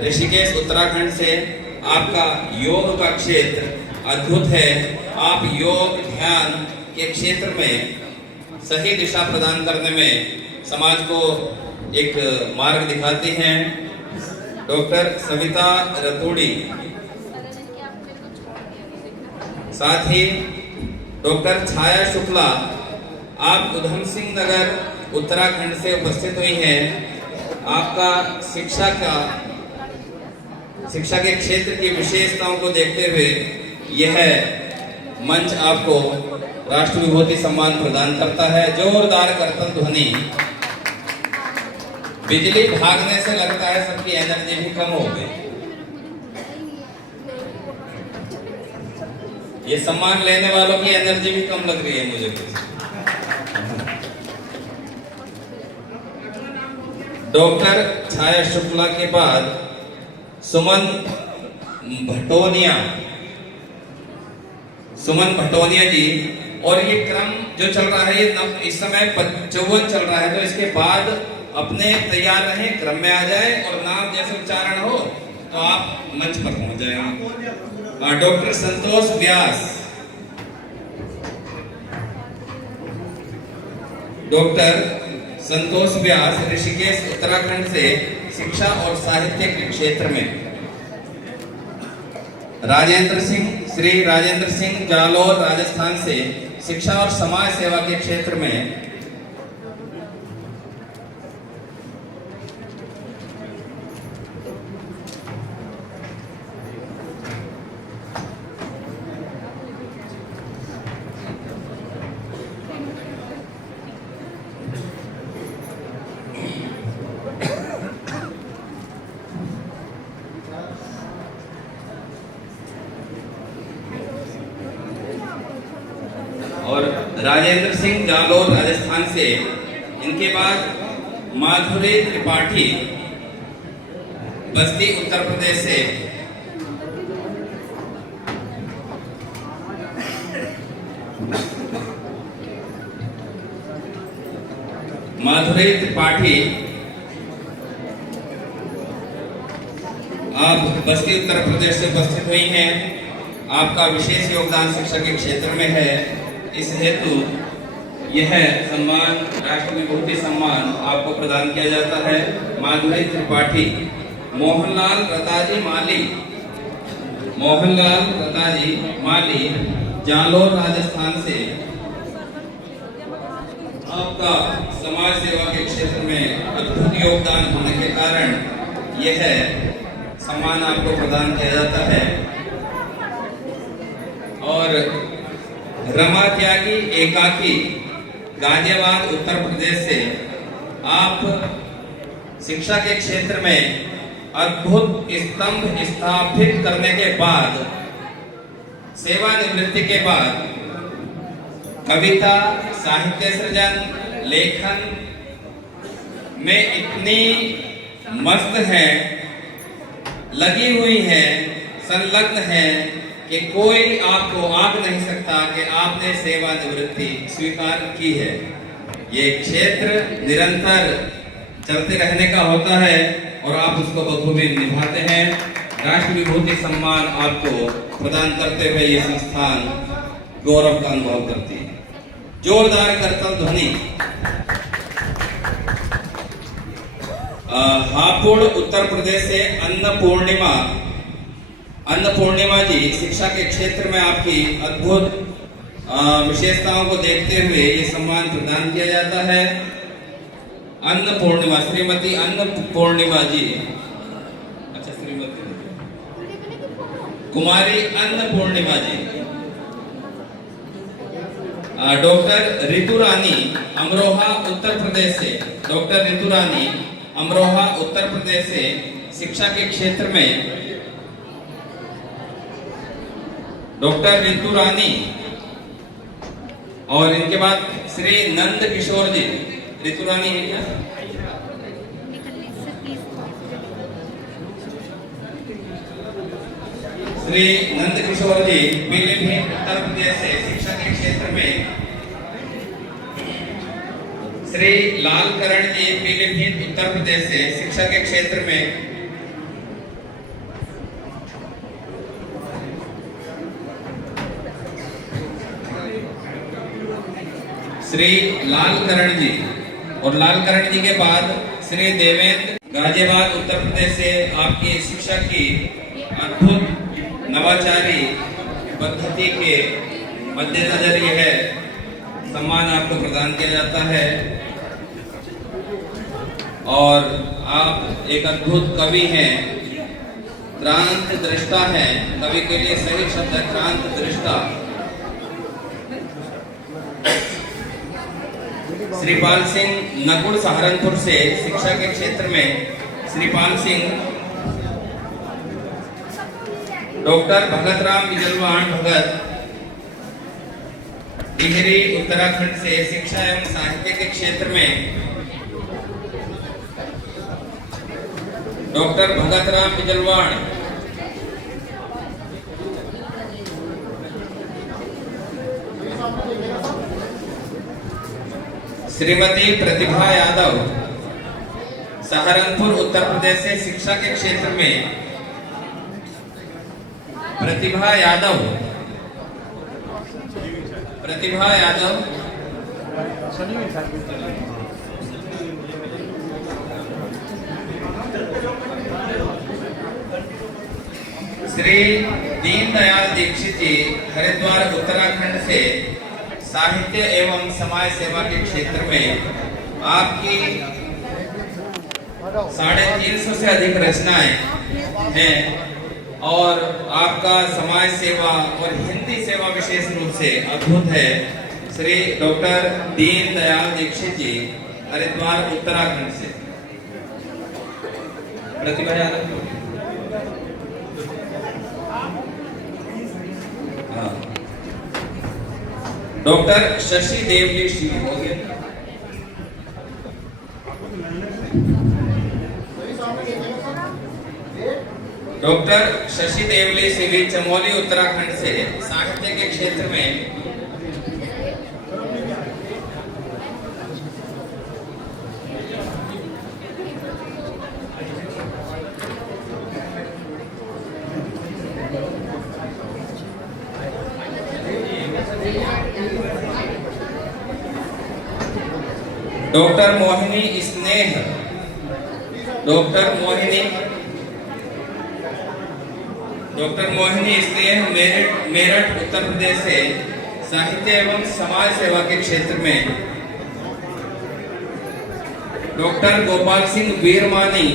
ऋषिकेश उत्तराखंड से। आपका योग का क्षेत्र अद्भुत है। आप योग ध्यान के क्षेत्र में सही दिशा प्रदान करने में समाज को एक मार्ग दिखाती हैं। डॉक्टर सविता रथोड़ी। साथ ही डॉक्टर छाया शुक्ला, आप उधम सिंह नगर उत्तराखंड से उपस्थित हुई हैं। आपका शिक्षा के क्षेत्र की विशेषताओं को देखते हुए यह मंच आपको राष्ट्र विभूति सम्मान प्रदान करता है। जोरदार करतल ध्वनि। बिजली भागने से लगता है सबकी एनर्जी भी कम हो गई। ये सम्मान लेने वालों की एनर्जी भी कम लग रही है मुझे। डॉक्टर छाया शुक्ला के बाद सुमन भटोनिया जी। और ये क्रम जो चल रहा है ये इस समय 54 चल रहा है, तो इसके बाद अपने तैयार रहें, क्रम में आ जाए और नाम जैसे उच्चारण हो तो आप मंच पर पहुंच जाएंगे। डॉक्टर संतोष व्यास। डॉक्टर संतोष व्यास, ऋषिकेश उत्तराखंड से, शिक्षा और साहित्य के क्षेत्र में। राजेंद्र सिंह, श्री राजेंद्र सिंह, जालोर राजस्थान से, शिक्षा और समाज सेवा के क्षेत्र में। और राजेंद्र सिंह, जालोर राजस्थान से। इनके बाद माधुरी त्रिपाठी, बस्ती उत्तर प्रदेश से। माधुरी त्रिपाठी, आप बस्ती उत्तर प्रदेश से उपस्थित हुई हैं। आपका विशेष योगदान शिक्षा के क्षेत्र में है। इस हेतु यह सम्मान, राष्ट्र विभूति सम्मान आपको प्रदान किया जाता है। माधुरी त्रिपाठी। मोहनलाल रताजी माली, माली, जालोर राजस्थान से। आपका समाज सेवा के क्षेत्र में अद्भुत योगदान होने के कारण यह सम्मान आपको प्रदान किया जाता है। और रमा त्यागी एकाकी, गाजियाबाद उत्तर प्रदेश से। आप शिक्षा के क्षेत्र में अद्भुत स्तंभ स्थापित करने के बाद, सेवानिवृत्ति के बाद कविता, साहित्य सृजन, लेखन में इतनी मस्त है, लगी हुई है, संलग्न है कि कोई आपको आंक नहीं सकता कि आपने सेवानिवृत्ति स्वीकार की है। ये क्षेत्र निरंतर चलते रहने का होता है और आप उसको बखूबी निभाते हैं। राष्ट्र विभूति सम्मान आपको प्रदान करते हुए ये संस्थान गौरव का अनुभव करती है। जोरदार करतल ध्वनि। हापुड़ उत्तर प्रदेश से अन्नपूर्णिमा जी, शिक्षा के क्षेत्र में आपकी अद्भुत विशेषताओं को देखते हुए ये सम्मान प्रदान किया जाता है। अन्नपूर्णिमा, श्रीमती अन्नपूर्णिमा जी। अच्छा, श्रीमती कुमारी अन्नपूर्णिमा जी, डॉक्टर रितु रानी अमरोहा उत्तर प्रदेश से, डॉक्टर रितु रानी अमरोहा उत्तर प्रदेश से शिक्षा के क्षेत्र में, डॉक्टर रितु रानी। और इनके बाद श्री नंद किशोर जी, रितु रानी है क्या? श्री नंद किशोर जी पीलीभीत उत्तर प्रदेश से शिक्षा के क्षेत्र में, श्री लालकरण जी पीलीभीत उत्तर प्रदेश से शिक्षा के क्षेत्र में, श्री लालकरण जी। और लालकरण जी के बाद श्री देवेंद्र, गाजियाबाद उत्तर प्रदेश से आपकी शिक्षा की अद्भुत नवाचारी पद्धति के मद्देनजर यह सम्मान आपको प्रदान किया जाता है। और आप एक अद्भुत कवि हैं, क्रांत दृष्टा हैं। कवि के लिए सही शब्द है क्रांत दृष्टा। श्रीपाल सिंह नकुल सहारनपुर से शिक्षा के क्षेत्र में, श्रीपाल सिंह। डॉक्टर भगत राम बिजलवाण भगत टिहरी उत्तराखंड से शिक्षा एवं साहित्य के क्षेत्र में, डॉक्टर भगत राम बिजलवाण। श्रीमती प्रतिभा यादव सहारनपुर उत्तर प्रदेश से शिक्षा के क्षेत्र में, प्रतिभा यादव, प्रतिभा यादव। श्री दीनदयाल दीक्षित जी हरिद्वार उत्तराखंड से साहित्य एवं समाज सेवा के क्षेत्र में आपकी 350 से अधिक रचनाएं हैं और आपका समाज सेवा और हिंदी सेवा विशेष रूप से अद्भुत है। श्री डॉक्टर दीनदयाल दीक्षित जी हरिद्वार उत्तराखंड से। प्रतिभा यादव। डॉक्टर शशि देवली श्री हो गए। डॉक्टर शशि देवली श्री चमोली उत्तराखंड से साहित्य के क्षेत्र में, डॉक्टर मोहिनी स्नेह, डॉक्टर मोहिनी स्नेह मेरठ उत्तर प्रदेश से साहित्य एवं समाज सेवा के क्षेत्र में, डॉक्टर गोपाल सिंह वीरमानी,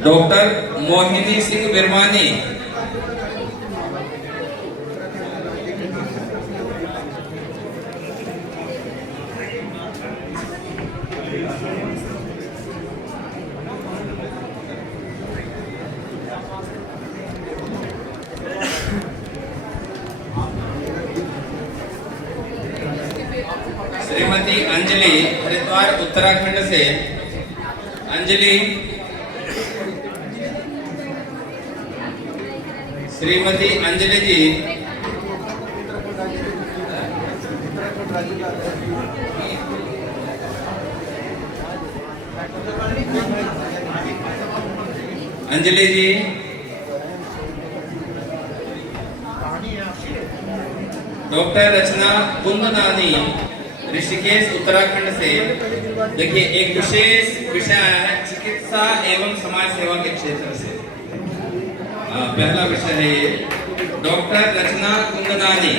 डॉक्टर मोहिनी सिंह बिरमानी, श्रीमती अंजलि हरिद्वार उत्तराखंड से, अंजलि। श्रीमती अंजलि जी अंजलि जी डॉक्टर रचना कुंदनानी ऋषिकेश उत्तराखंड से। देखिए एक विशेष विषय आया है चिकित्सा एवं समाज सेवा के क्षेत्र से। पहला विषय है ये डॉक्टर रचना कुंदनानी।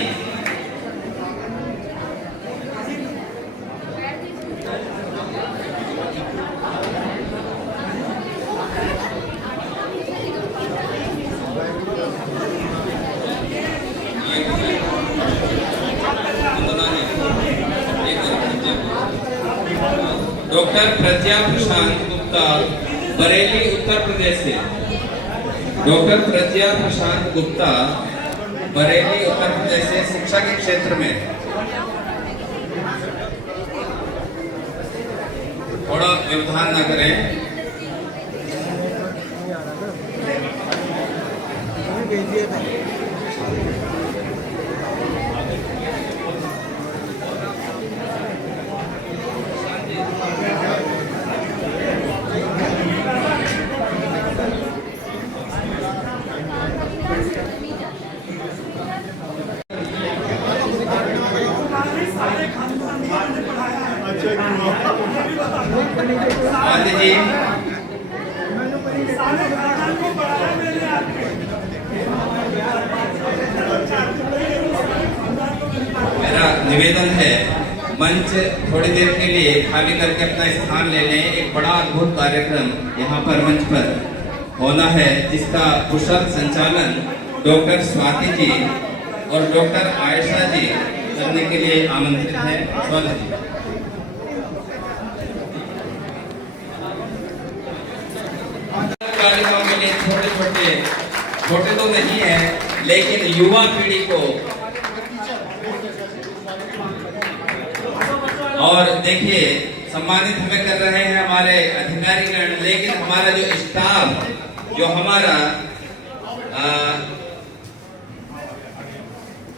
डॉक्टर प्रज्ञा प्रशांत गुप्ता, बरेली उत्तर प्रदेश से। डॉक्टर प्रज्ञा प्रशांत गुप्ता, बरेली उत्तर प्रदेश से, शिक्षा के क्षेत्र में थोड़ा व्यवधान न करें। आदि जी मेरा निवेदन है मंच थोड़ी देर के लिए खाली करके अपना स्थान ले लें। एक बड़ा अद्भुत कार्यक्रम यहाँ पर मंच पर होना है जिसका कुशल संचालन डॉक्टर स्वाति जी और डॉक्टर आयशा जी करने के लिए आमंत्रित है। स्वागत जी। बालिकाओं के लिए छोटे तो नहीं है, लेकिन युवा पीढ़ी को और देखिए सम्मानित हमें कर रहे हैं हमारे अधिकारीगण, लेकिन हमारा जो स्टाफ, जो हमारा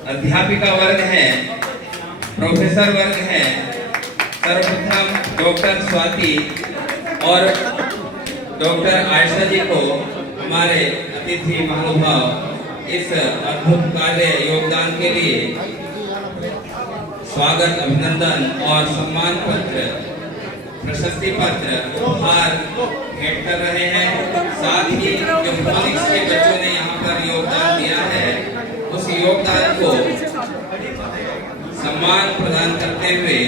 अध्यापिका वर्ग है, प्रोफेसर वर्ग है, सर्वप्रथम डॉक्टर स्वाति और डॉक्टर आयशा जी को हमारे अतिथि महानुभाव इस अद्भुत कार्य योगदान के लिए स्वागत, अभिनंदन और सम्मान पत्र, प्रशस्ति पत्र, उपहार भेंट कर रहे हैं। साथ ही जो फोनिक्स के बच्चों ने यहाँ पर योगदान दिया है, उस योगदान को सम्मान प्रदान करते हुए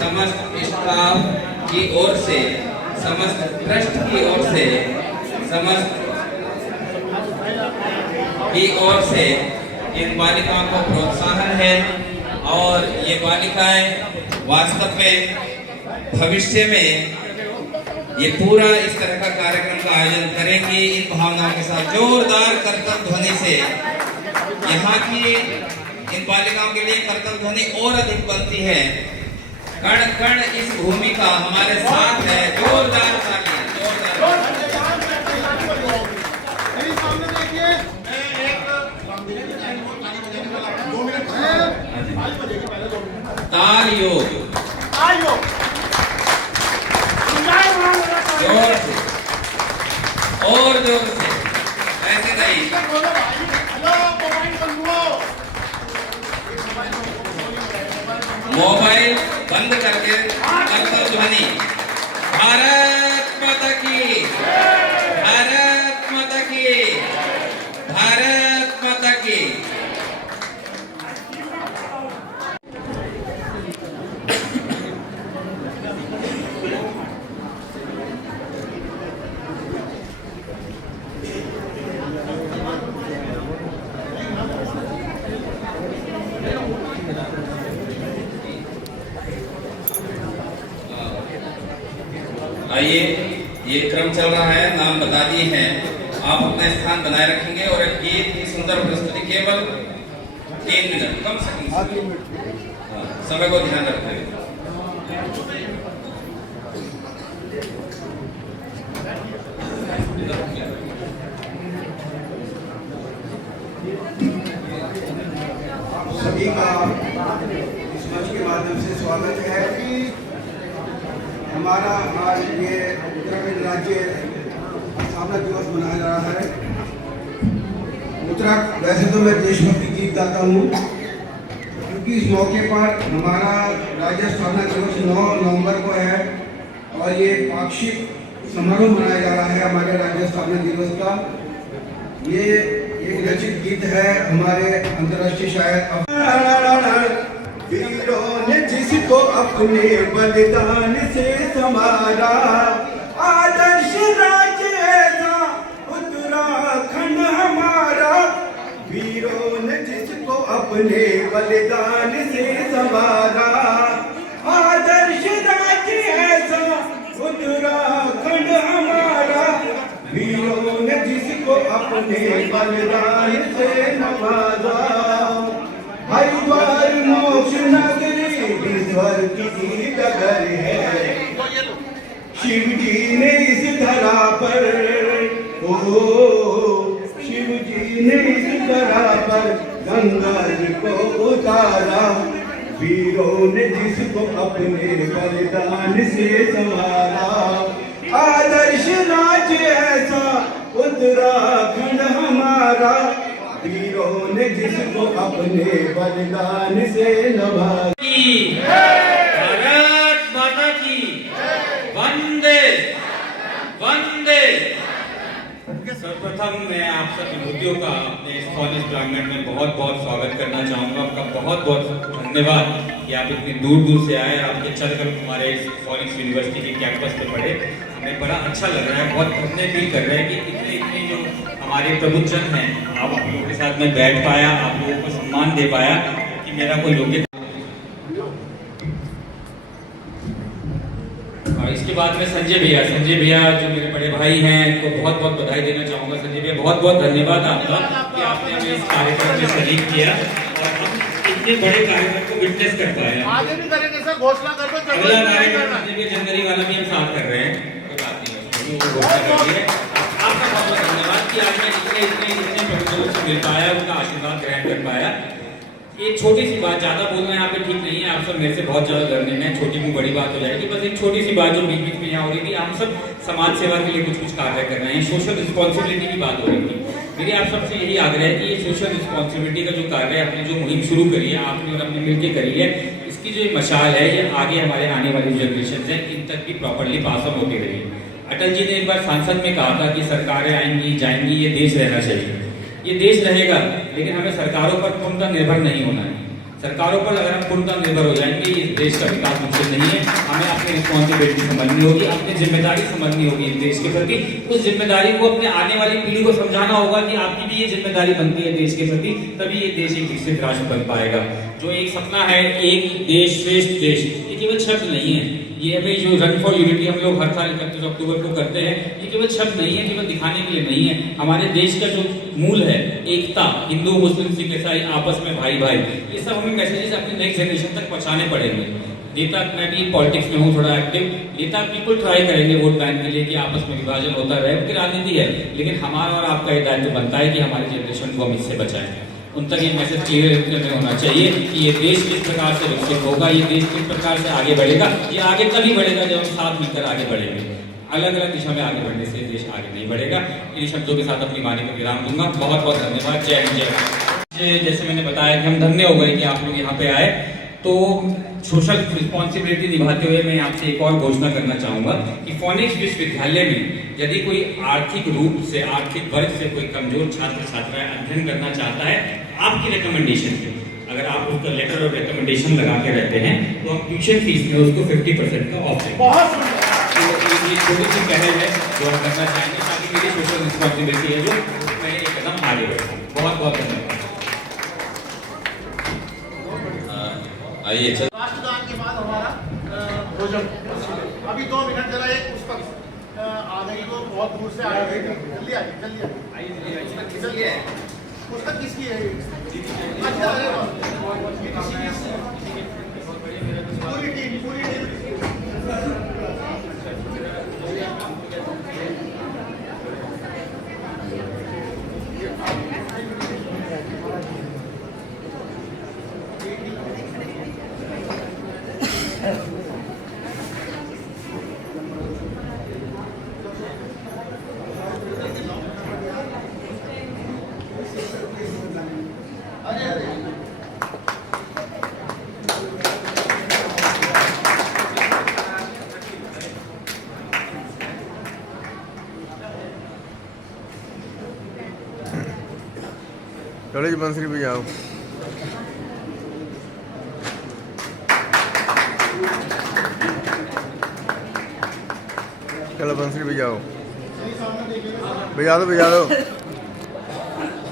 समस्त स्टाफ की ओर से, समस्त ट्रस्ट की ओर से, समस्त की ओर से इन बालिकाओं को प्रोत्साहन है और ये बालिकाएं वास्तव में भविष्य में ये पूरा इस तरह का कार्यक्रम का आयोजन करेंगी। इन भावनाओं के साथ जोरदार करतल ध्वनि से यहाँ की इन बालिकाओं के लिए करतल ध्वनि और अधिक बनती है। कण कण इस भूमि का हमारे साथ है। जोरदार तालियां, जोरदार तालियों, जोर से और जोर से, ऐसे नहीं। मोबाइल बंद करके करतल ध्वनि। भारत माता की, भारत माता की, भारत माता की। आइए, ये क्रम चल रहा है, नाम बता दिए हैं, आप अपना स्थान बनाए रखेंगे और एक गीत की सुंदर प्रस्तुति केवल 3 मिनट, कम से कम समय को ध्यान रखते हुए। सभी का इस मंच के माध्यम से स्वागत है कि हमारा आज ये उत्तराखंड राज्य स्थापना दिवस मनाया जा रहा है। उत्तराखंड, वैसे तो मैं देशभक्ति गीत गाता हूँ, क्योंकि इस मौके पर हमारा राज्य स्थापना दिवस 9 नवंबर को है और ये पाक्षिक समारोह मनाया जा रहा है हमारे राज्य स्थापना दिवस का। ये एक रचित गीत है हमारे अंतर्राष्ट्रीय शायर वीरों ने जिसको अपने बलिदान से संवारा, आदर्श राज्य ऐसा उत्तराखंड हमारा। वीरों ने जिसको अपने बलिदान से संवारा, आदर्श राज्य ऐसा उत्तराखंड हमारा। वीरों ने जिसको अपने बलिदान से नवाजा, हरिद्वार मोक्ष नगरी स्वर्ग की डगर है। शिव जी ने इस धरा पर, ओ शिव जी ने इस धरा पर गंगा जी को उतारा। वीरों ने जिसको अपने बलिदान से संवारा, आदर्श राज्य ऐसा उत्तराखंड हमारा। वीरों ने जिसको अपने बलिदान से नवाजा। भारत माता की वंदे वंदे। सर्वप्रथम मैं आप सब विभूतियों का अपने इस कॉलेज प्रांगण में बहुत बहुत स्वागत करना चाहूँगा। आपका बहुत बहुत धन्यवाद कि आप इतनी दूर दूर से आए, आपके चलकर हमारे फोनिक्स यूनिवर्सिटी के कैंपस पे पढ़े। हमें बड़ा अच्छा लग रहा है, बहुत धन्य फील कर रहे हैं कि इतने इतने जो हमारे प्रबुद्धजन हैं, आप लोगों के साथ में बैठ पाया, आप लोगों को सम्मान दे पाया कि मेरा कोई योग्य। इसके बाद में संजय भैया जो मेरे बड़े भाई हैं, इनको बहुत बहुत बधाई देना चाहूँगा। संजय भैया बहुत बहुत धन्यवाद आपका कि आपने हमें इस कार्यक्रम में शरीक किया और हम इतने बड़े कार्यक्रम को विटनेस कर पाए। आगे भी करेंगे सर, घोषणा कर दो। अगला कार्यक्रम जनवरी वाला भी हम साथ कर रहे हैं, कोई बात नहीं, घोषणा कर दी है। आपका बहुत बहुत धन्यवाद कि आज मैं इतने प्रबुद्धों से मिल पाया, उनका आशीर्वाद ग्रहण कर पाया। एक छोटी सी बात, ज़्यादा बोलना यहाँ पे ठीक नहीं है, आप सब मेरे से बहुत ज़्यादा डरने में, छोटी में बड़ी बात हो जाएगी। बस एक छोटी सी बात जो बीच बीच में यहाँ हो रही थी, हम सब समाज सेवा के लिए कुछ कार्य कर रहे हैं, सोशल रिस्पॉन्सिबिलिटी की बात हो रही थी। मेरी आप सबसे यही आग्रह है कि ये सोशल रिस्पॉन्सिबिलिटी का जो कार्य है, आपने जो मुहिम शुरू करी है, आपने और हमने मिलकर करी है, इसकी जो मशाल है ये आगे हमारे आने वाली जनरेशन है इन तक भी प्रॉपरली पास ऑन होती रही। अटल जी ने एक बार सांसद में कहा था कि सरकारें आएंगी जाएंगी, ये देश रहना चाहिए। ये देश रहेगा, लेकिन हमें सरकारों पर पूर्णतः निर्भर नहीं होना है। सरकारों पर अगर हम पूर्णतः निर्भर हो जाएंगे, इस देश का विकास मुमकिन नहीं है। हमें अपनी रिस्पॉन्सिबिलिटी समझनी होगी, अपनी जिम्मेदारी समझनी होगी इस देश के प्रति। उस जिम्मेदारी को अपने आने वाली पीढ़ी को समझाना होगा कि आपकी भी ये जिम्मेदारी बनती है देश के प्रति, तभी ये देश एक विकसित राष्ट्र बन पाएगा। जो एक सपना है, एक देश श्रेष्ठ देश, ये केवल शब्द नहीं है। ये अभी जो रन फॉर यूनिटी हम लोग हर साल 31 अक्टूबर को करते हैं, ये केवल शब्द नहीं है, केवल दिखाने के लिए नहीं है। हमारे देश का जो मूल है, एकता, हिंदू मुस्लिम सिख ईसाई आपस में भाई भाई, ये सब हमें मैसेजेस अपनी नेक्स्ट जनरेशन तक पहुंचाने पड़ेंगे। नेता, मैं भी पॉलिटिक्स में हूँ थोड़ा एक्टिव, नेता बिल्कुल ट्राई करेंगे वोट बैंक के लिए कि आपस में विभाजन होता रहे, उनकी राजनीति है, लेकिन हमारा और आपका ये दायित्व बनता है कि हमारी जनरेशन को हम इससे बचाएं। उन तक ये मैसेज क्लियर होना चाहिए कि ये देश किस प्रकार से विकसित होगा, ये देश किस प्रकार से आगे बढ़ेगा। ये आगे तभी बढ़ेगा जब हम साथ मिलकर आगे बढ़ेंगे। अलग अलग दिशा में आगे बढ़ने से देश आगे नहीं बढ़ेगा। इन शब्दों के साथ अपनी वाणी को विराम दूंगा। बहुत बहुत धन्यवाद। जय हिंद, जय भारत। जैसे मैंने बताया कि हम धन्य हो गए कि आप लोग यहाँ पे आए, तो सोशल रिस्पॉन्सिबिलिटी निभाते हुए मैं आपसे एक और घोषणा करना चाहूँगा कि फोनिक्स विश्वविद्यालय में यदि कोई आर्थिक रूप से, आर्थिक वर्ग से कोई कमजोर छात्र छात्राएं अध्ययन करना चाहता है, आपकी रिकमेंडेशन पे, अगर आप उसका लेटर और रिकमेंडेशन लगा के रहते हैं, तो हम ट्यूशन फीस में उसको 50% का ऑफ देंगे। बहुत ये छोटी सी पहल है जो हम करना चाहेंगे, ताकि मेरी सोशल रिस्पॉन्सिबिलिटी है जो मैं एक कदम आगे बढ़ूँ। बहुत बहुत धन्यवाद। आइए, राष्ट्रगान के बाद हमारा भोजन। अभी 2 मिनट जरा एक पुस्तक आ गई, वो बहुत दूर से आई है, जल्दी आइए। पुस्तक किसकी है? अच्छा, अरे पूरी टीम चलो जी बंसरी बजाओ। चलो बंसरी बजाओ, बजा दो बजा दो,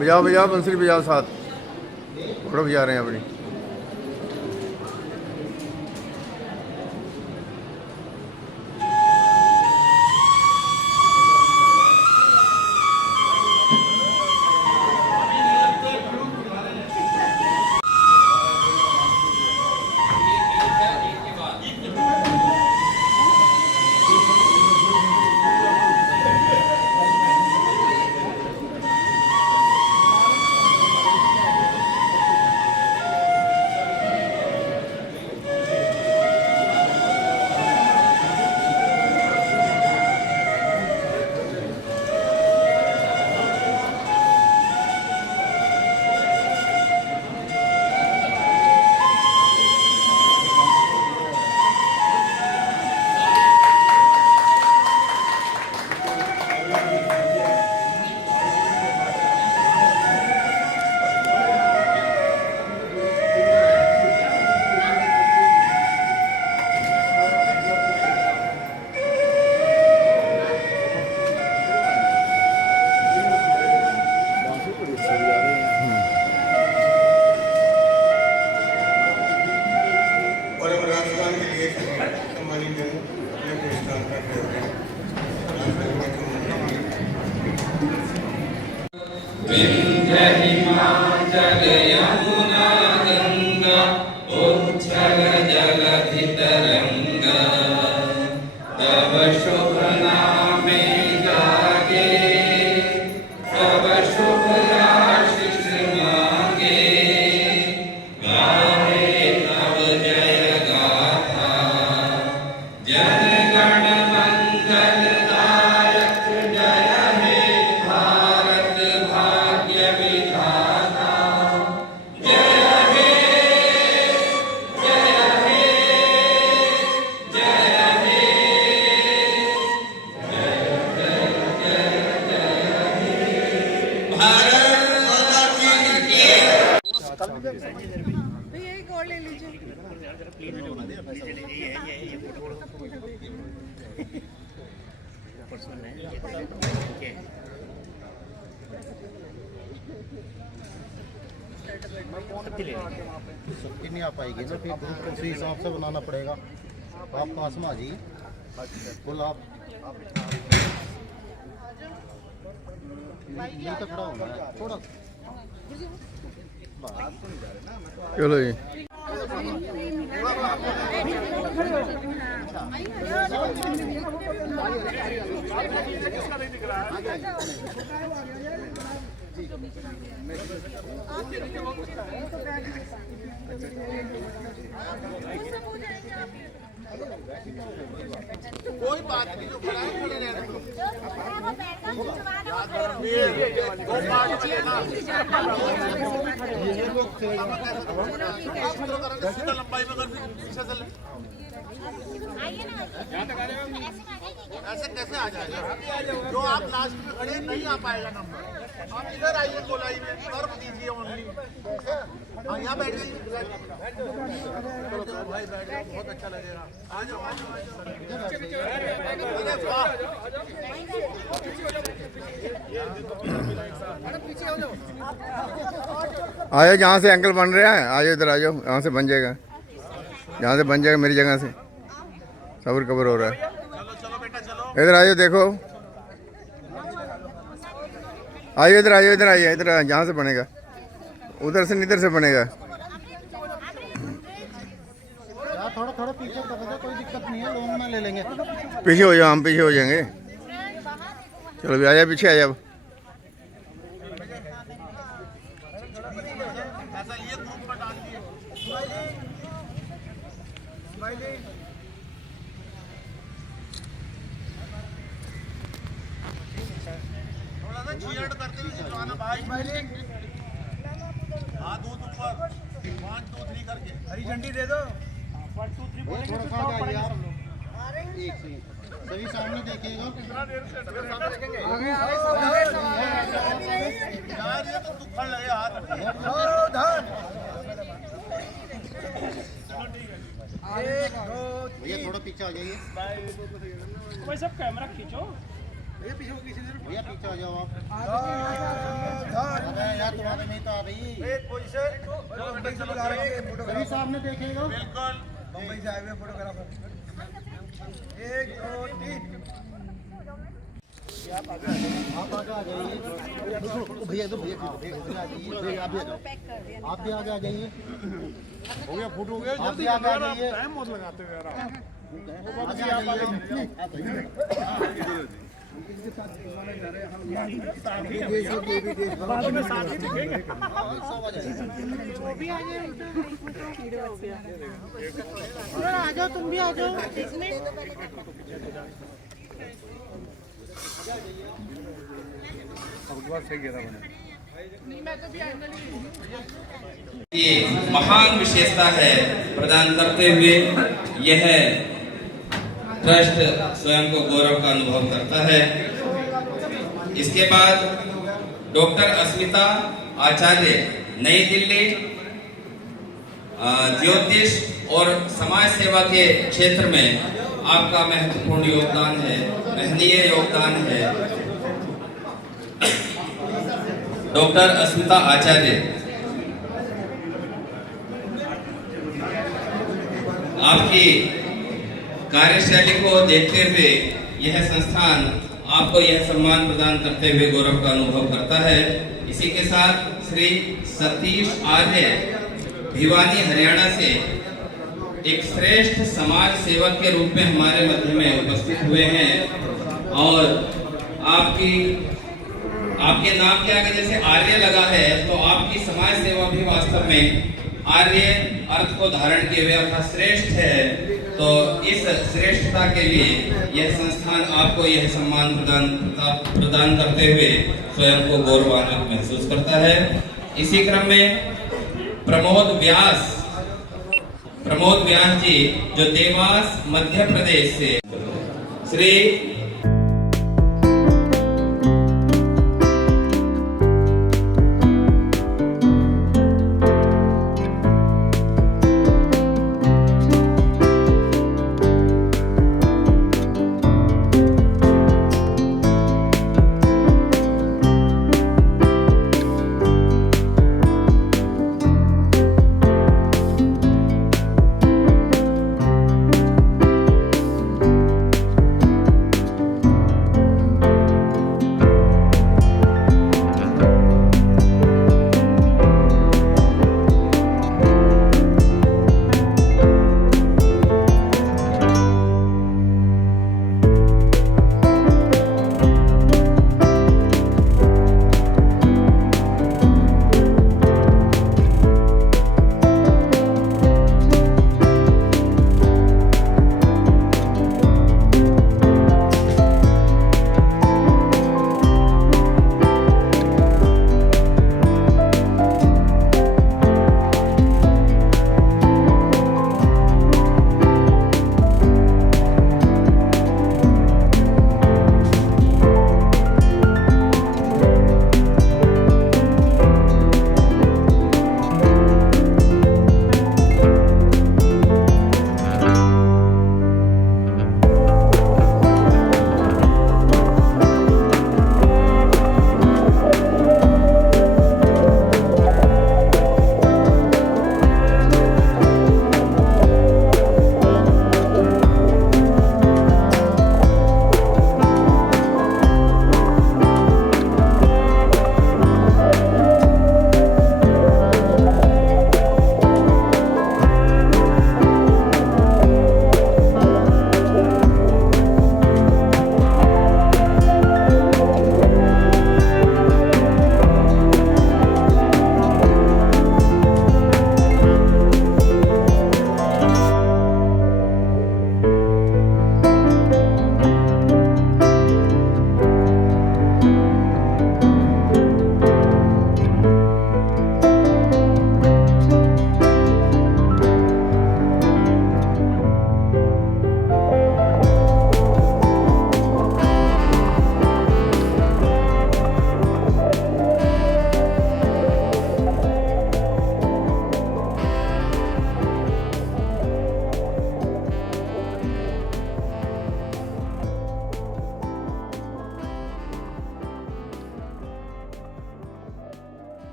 बजाओ बजाओ बंसरी बजाओ, साथ फोटो बजा रहे हैं अपनी। सबकी नहीं आ पाएगी ना, फिर ग्रुप को उसी हिसाब से बनाना पड़ेगा। आप पास में आ जाइए, बोल आप मिल तो खड़ा होना है थोड़ा। चलो जी कोई बात नहीं, जो खड़ा है खड़े रहने दो। लंबाई में पीछे से ऐसे कैसे आ जाएगा? जो आप लास्ट में खड़े नहीं आ पाएगा नंबर। आप इधर आइए, गोलाई में कर्व दीजिए ओनली। हाँ यहाँ बैठ जाइए भाई, बैठ जाओ, बहुत अच्छा लगेगा। आ जाओ आयो, जहाँ से अंकल बन रहा है आ जाओ, इधर आ जाओ, यहाँ से बन जाएगा, जहाँ से बन जाएगा मेरी जगह से। सब्र कबर हो रहा है, इधर आइए, देखो आइए, इधर आइए, इधर आइए, इधर जहाँ से बनेगा, उधर से इधर से बनेगा। थोड़ा थोड़ा पीछे कर दो, कोई दिक्कत नहीं है, लोग ना ले लेंगे। पीछे हो जाओ, हम पीछे हो जाएंगे। चलो भी आ जाए, पीछे आ जाओ। हरी झंडी दे दो। 1 2 3 थोड़ा सा आ जाइए आप। एक सेकंड, सभी सामने देखिएगा। यार ये तो दुखन लगे हाथ भैया थोड़ा पीछे आ जाइए। भाई सब कैमरा खींचो। भैया पीछे आ जाओ आप। अरे यार तुम्हारे नहीं तो आ रही। सभी सामने देखिएगा। बिल्कुल बम्बई से आए हुए फोटोग्राफर। 1 2 3 आप आगे आ जाइए। भैया तो भैया आप भी आ जाइए। आप भी आगे आ जाइए। हो गया, फोटो हो गया। आप भी आगे आ जाइए। टाइम बहुत लगाते हो यार आप। आगे आ जाइए। बाद में साथ ही दिखेंगे। आ जाओ, तुम भी आ जाओ इसमें। ये महान विशेषता है प्रदान करते हुए यह ट्रस्ट स्वयं को गौरव का अनुभव करता है। इसके बाद डॉक्टर अस्मिता आचार्य नई दिल्ली ज्योतिष और समाज सेवा के क्षेत्र में आपका महत्वपूर्ण योगदान है, महनीय योगदान है। डॉक्टर अस्मिता आचार्य, आपकी कार्यशैली को देखते हुए यह संस्थान आपको यह सम्मान प्रदान करते हुए गौरव का अनुभव करता है। इसी के साथ श्री सतीश आर्य भिवानी हरियाणा से एक श्रेष्ठ समाज सेवक के रूप में हमारे मध्य में उपस्थित हुए हैं और आपके नाम के आगे जैसे आर्य लगा है तो आपकी समाज सेवा भी वास्तव में आर्य अर्थ को धारण किए हुए अर्थात श्रेष्ठ है। तो इस श्रेष्ठता के लिए यह संस्थान आपको यह सम्मान प्रदान करते हुए स्वयं को गौरवान्वित महसूस करता है। इसी क्रम में प्रमोद व्यास जी जो देवास मध्य प्रदेश से श्री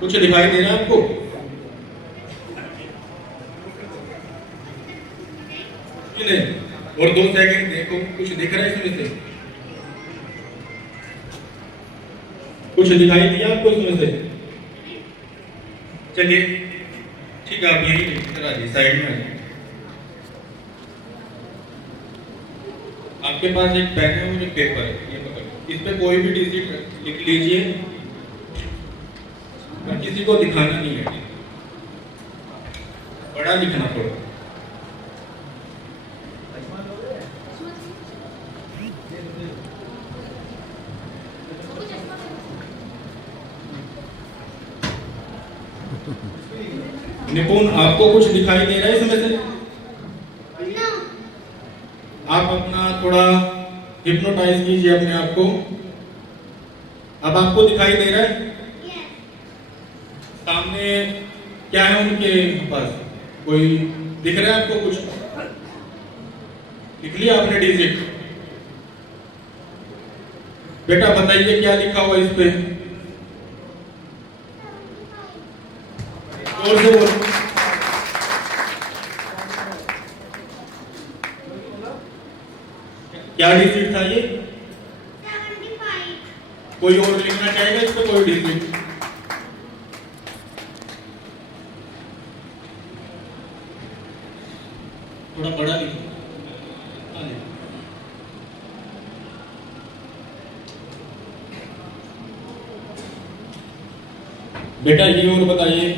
कुछ दिखाई दे रहा है आपको? नहीं, और 2 सेकंड देखो, कुछ दिख रहा है इसमें से? कुछ दिखाई दिया आपको इसमें से? चलिए ठीक है, आप यही इधर आइए, साइड में आइए। आपके पास एक पेन है और एक पेपर है, ये पकड़, इस पे कोई भी डिजिट लिख लीजिए और किसी को दिखाना नहीं है, बड़ा लिखना थोड़ा। निपुण, आपको कुछ दिखाई दे रहा है इसमें से? आप अपना थोड़ा हिप्नोटाइज कीजिए अपने आप को। अब आपको दिखाई दे रहा है? सामने क्या है उनके पास? कोई दिख रहा है आपको कुछ? लिख लिया आपने डिजिट? बेटा बताइए क्या लिखा हुआ इस पे? और से बोलो। क्या डिजिट था ये? 75। कोई और लिखना चाहेगा इस पे? कोई डिजिट? थोड़ा बड़ा लिखो। बेटा ये और बताइए।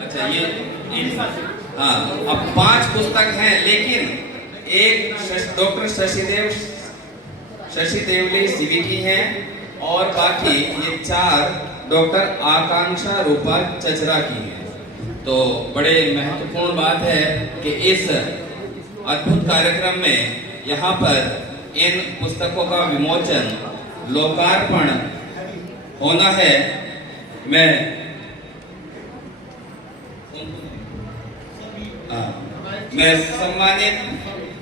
अच्छा ये हाँ, अब 5 पुस्तक हैं, लेकिन एक डॉक्टर शशि देवली सीवी की हैं और बाकी ये 4 डॉक्टर आकांक्षा रूपा चचरा की हैं। तो बड़े महत्वपूर्ण बात है कि इस अद्भुत कार्यक्रम में यहाँ पर इन पुस्तकों का विमोचन, लोकार्पण होना है। मैं सम्मानित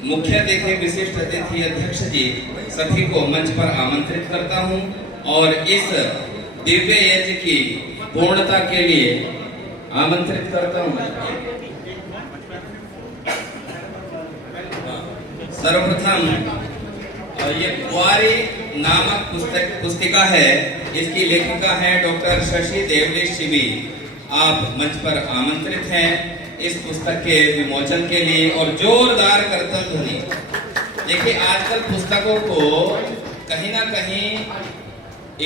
मुख्य अतिथि, विशिष्ट अतिथि अध्यक्ष जी सभी को मंच पर आमंत्रित करता हूं और इस दिव्य यज्ञ की पूर्णता के लिए आमंत्रित करता हूं। सर्वप्रथम ये कुंवारी नामक पुस्तिका है, इसकी लेखिका है डॉक्टर शशि देवली शिवी। आप मंच पर आमंत्रित हैं इस पुस्तक के विमोचन के लिए और जोरदार करतल ध्वनि। देखिए आजकल पुस्तकों को कहीं ना कहीं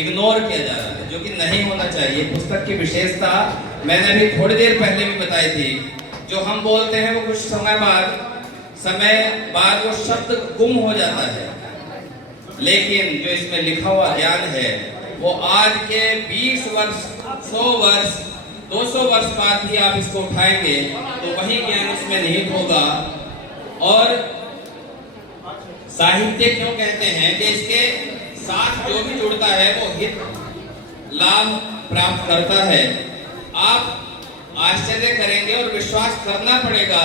इग्नोर किया जा रहा है, जो कि नहीं होना चाहिए। पुस्तक की विशेषता मैंने भी थोड़ी देर पहले भी बताई थी। जो हम बोलते हैं वो कुछ समय बाद वो शब्द गुम हो जाता है, लेकिन जो इसमें लिखा हुआ ज्ञान है वो आज के 20 वर्ष, 100 वर्ष, 200 वर्ष बाद भी आप इसको उठाएंगे तो वही ज्ञान इसमें निहित होगा। और साहित्य क्यों कहते हैं कि इसके साथ जो भी जुड़ता है वो हित लाभ प्राप्त करता है। आप आश्चर्य करेंगे और विश्वास करना पड़ेगा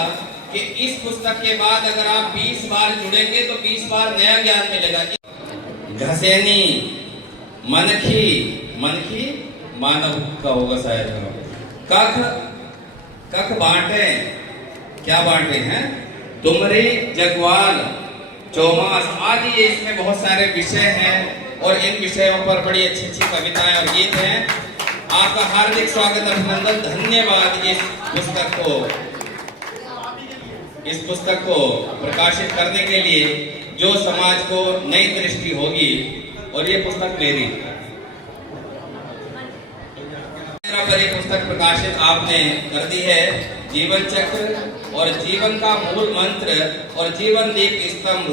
कि इस पुस्तक के बाद अगर आप 20 बार जुड़ेंगे तो 20 बार नया ज्ञान मिलेगा। घसेनी, मनखी मानव का होगा शायद। कख बांटे, क्या बांटे हैं? तुमरी, जगवाल, चौमास आदि इसमें बहुत सारे विषय हैं और इन विषयों पर बड़ी अच्छी अच्छी कविताएं और गीत हैं। आपका हार्दिक स्वागत, अभिनंदन, धन्यवाद इस पुस्तक को प्रकाशित करने के लिए जो समाज को नई दृष्टि होगी। और ये पुस्तक मेरी पर एक पुस्तक प्रकाशित आपने कर दी है, जीवन चक्र और जीवन का मूल मंत्र और जीवन दीप स्तंभ।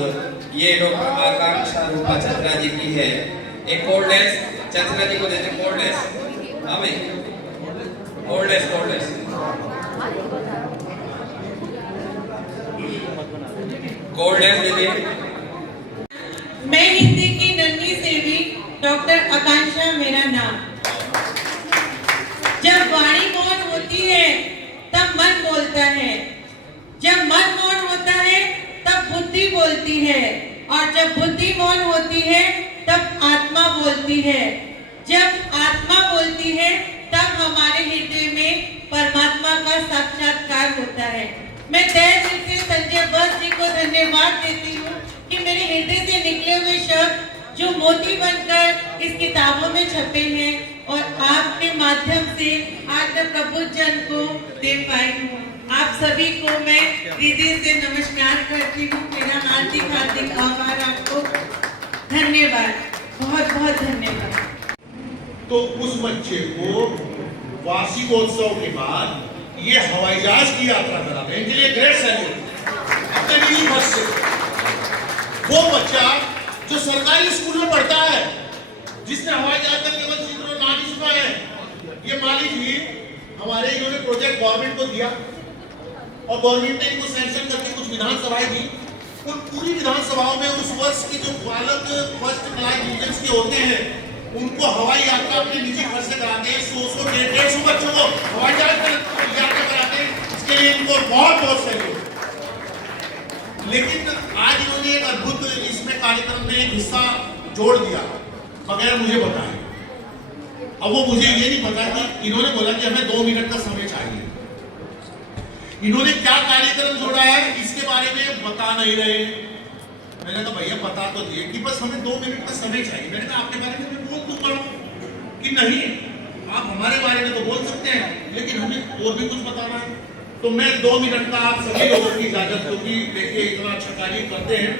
ये डॉक्टर आकांक्षा रूपा चंद्रा जी की है। एक कोल्डेस चंद्रा जी को देते कोल्डेस। हाँ भाई कोल्डेस कोल्डेस। कोल्डेस दीजिए। मैं हिंदी की नन्ही सेवी डॉक्टर आकांक्षा मेरा नाम। जब वाणी मौन होती है तब मन बोलता है, जब मन मौन होता है तब बुद्धि बोलती है, और जब बुद्धि मौन होती है तब आत्मा बोलती है। जब आत्मा बोलती है तब हमारे हृदय में परमात्मा का साक्षात्कार होता है। मैं तहे दिल से संजय बस जी को धन्यवाद देती हूँ कि मेरे हृदय से निकले हुए शब्द जो मोती बनकर इस किताबों में छपे हैं और आपके माध्यम से आज मैं प्रबुद्ध जन को दे पाई हूँ। आप सभी को मैं हृदय से नमस्कार करती हूँ। मेरा हार्दिक हार्दिक आभार आपको। धन्यवाद, बहुत बहुत धन्यवाद। तो उस बच्चे को वार्षिकोत्सव के बाद ये हवाई जहाज की यात्रा कराते हैं, इनके लिए ग्रेट सैल्यूट अपने मिनी बस से। वो बच्चा जो सरकारी स्कूल में पढ़ता है, जिसने हवाई जहाज का केवल चित्र नाम ही सुना है, ये मान लीजिए हमारे इन्होंने प्रोजेक्ट गवर्नमेंट को दिया और गवर्नमेंट ने इनको सैंक्शन करके कुछ विधानसभाएं दी। उन पूरी विधानसभाओं में उस वर्ष के जो बालक फर्स्ट क्लास डिवीजन के होते हैं उनको हवाई यात्रा अपने निजी खर्च से कराते हैं। 100 150 बच्चों को हवाई जहाज पर यात्रा कराते हैं। इसके लिए इनको बहुत बहुत सहयोग। लेकिन आज इन्होंने एक अद्भुत इसमें कार्यक्रम में एक हिस्सा जोड़ दिया बगैर मुझे बताए। अब वो मुझे ये नहीं पता कि इन्होंने बोला कि हमें 2 मिनट का समय चाहिए। इन्होंने क्या कार्यक्रम जोड़ा है इसके बारे में बता नहीं रहे। मैंने कहा भैया बता तो दिए कि बस हमें 2 मिनट का समय चाहिए। मैंने कहा आपके बारे में मैं बोल दूंगा कि नहीं, आप हमारे बारे में तो बोल सकते हैं लेकिन हमें और भी कुछ बताना है। तो मैं 2 मिनट का आप सभी लोगों की इजाजत होगी। देखिए इतना अच्छा कार्य करते हैं,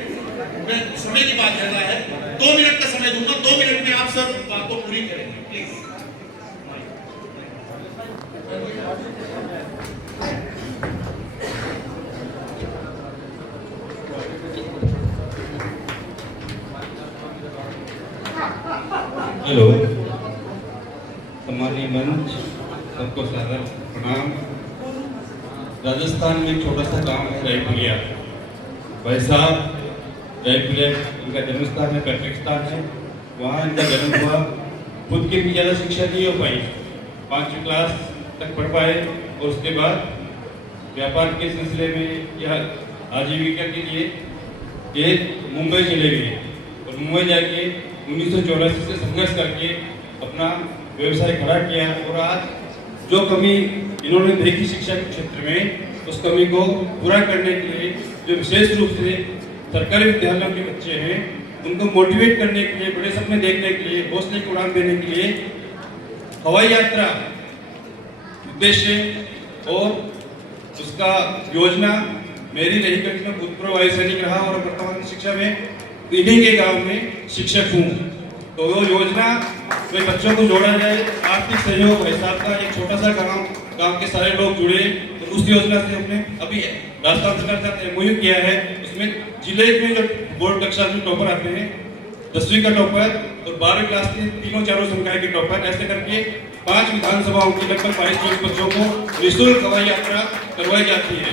मैं समय की बात कर रहा है, 2 मिनट का समय दूंगा। 2 मिनट में आप सब बातों पूरी करेंगे प्लीज। हेलो, सम्मानीय मंच, सबको सादर प्रणाम। राजस्थान में एक छोटा सा गांव है रायपुलिया। भाई साहब रायपुलिया इनका जन्म स्थान है, पैतृक स्थान है, वहाँ इनका जन्म हुआ। खुद की भी ज़्यादा शिक्षा नहीं हो पाई, 5वीं क्लास तक पढ़ पाए और उसके बाद व्यापार के सिलसिले में या आजीविका के लिए ये मुंबई चले गए और मुंबई जाके 1984 से संघर्ष करके अपना व्यवसाय खड़ा किया। और आज जो कमी इन्होंने देखी शिक्षा के क्षेत्र में, उस कमी को पूरा करने के लिए जो विशेष रूप से सरकारी विद्यालयों के बच्चे हैं उनको मोटिवेट करने के लिए, बड़े सपने देखने के लिए, हौसले की उड़ान देने के लिए हवाई यात्रा उद्देश्य और उसका योजना मेरी रही क्योंकि मैं भूतपूर्व वायु सैनिक रहा और वर्तमान शिक्षा में इन्हीं के गांव में शिक्षक हूँ। तो वो योजना में बच्चों को जोड़ा जाए, आर्थिक सहयोग हिसाब का एक छोटा सा गांव के सारे लोग जुड़े। तो उस योजना से हमने अभी राजस्थान सरकार का एमओयू किया है। उसमें जिले में जो बोर्ड कक्षा में टॉपर आते हैं, 10वीं का टॉपर और 12वीं क्लास के तीनों चारों संकाय के टॉपर, ऐसे करके 5 विधानसभाओं की लगभग 22 बच्चों को निःशुल्क हवाई यात्रा करवाई जाती है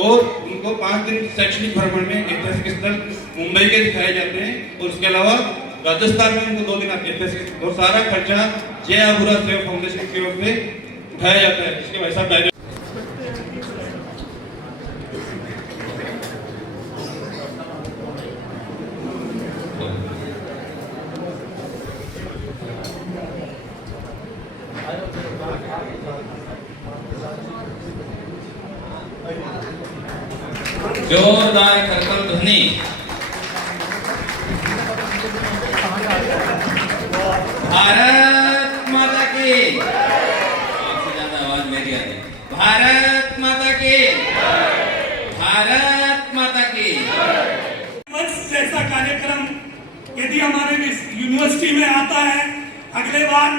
और उनको 5 दिन शैक्षणिक भ्रमण में ऐतिहासिक स्थल मुंबई के दिखाए जाते हैं। और उसके अलावा राजस्थान में उनको 2 दिन ऐतिहासिक और सारा खर्चा जय आबूरा सेवा फाउंडेशन की ओर से उठाया जाता है। इसके भाई साहब डायरेक्ट जोरदार करतल ध्वनि। भारत माता की, आपसे ज्यादा आवाज मेरी आती है। भारत माता की, भारत माता की। कार्यक्रम यदि हमारे यूनिवर्सिटी में आता है, अगले बार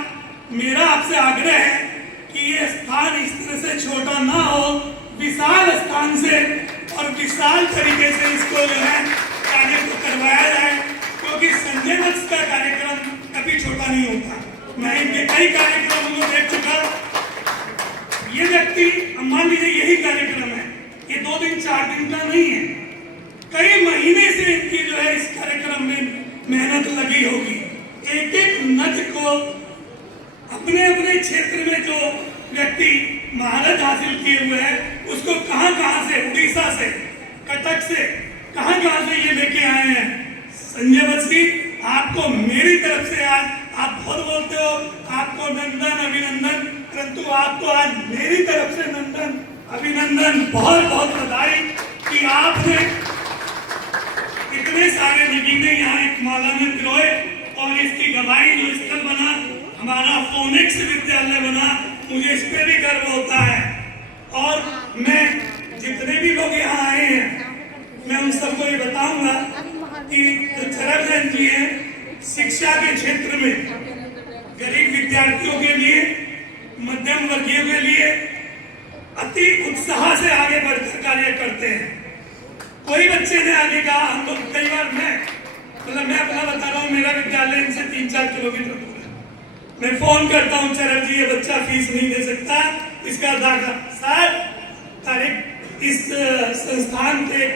मेरा आपसे आग्रह है कि ये स्थान इस तरह से छोटा ना हो, विशाल स्थान से और विशाल तरीके से इसको जो है कार्य को करवाया जाए, क्योंकि संजय वत्स का कार्यक्रम कभी छोटा नहीं होता। मैं इनके कई कार्यक्रमों को देख चुका। ये व्यक्ति, मान लीजिए यही कार्यक्रम है, ये 2 दिन 4 दिन का नहीं है, कई महीने से इनकी जो है इस कार्यक्रम में मेहनत लगी होगी। एक एक नच को अपने अपने क्षेत्र में जो व्यक्ति महारत हासिल किए हुए हैं उसको कहां से, उड़ीसा से, कटक से, कहां से ये लेके आए हैं। संजय वत्स जी, आपको मेरी तरफ से आज, आप बहुत बोलते हो, आपको नंदन अभिनंदन, परंतु आपको आज मेरी तरफ से नंदन अभिनंदन, बहुत बहुत बधाई कि आपने इतने सारे नगीने यहाँ एक माला में पिरोए और इसकी गवाही जो स्थल बना, हमारा फोनिक्स विद्यालय बना, मुझे इस पे भी गर्व होता है। और मैं जितने भी लोग यहाँ आए हैं, मैं उन सबको ये बताऊंगा कि जो चरक जैन जी हैं, शिक्षा के क्षेत्र में गरीब विद्यार्थियों के लिए, मध्यम वर्गीय के लिए अति उत्साह से आगे बढ़कर कार्य करते हैं। कोई बच्चे ने आगे कहा, हम लोग कई बार मैं अपना बता रहा हूँ, मेरा विद्यालय इनसे 3-4 किलोमीटर दूर है। मैं फोन करता हूँ, चरक जी ये बच्चा फीस नहीं दे सकता, इसका दाखिला सर, इस संस्थान के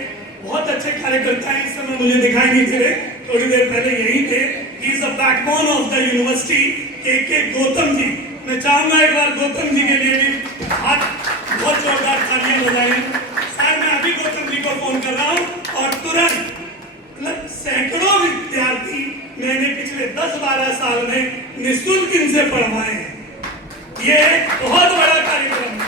बहुत अच्छे कार्यकर्ता हैं, इस समय मुझे दिखाई नहीं दे रहे, थोड़ी देर पहले यही थे। He is the backbone of the university, के गौतम जी। मैं चाहूंगा एक बार गौतम जी के लिए भी हाथ बहुत जोरदार तालियां बजाएं। सर, मैं अभी गौतम जी को फोन कर रहा हूँ और तुरंत, मतलब सैकड़ों विद्यार्थी मैंने पिछले 10-12 साल में निःशुल्क इनसे पढ़वाए हैं। ये बहुत बड़ा कार्यक्रम है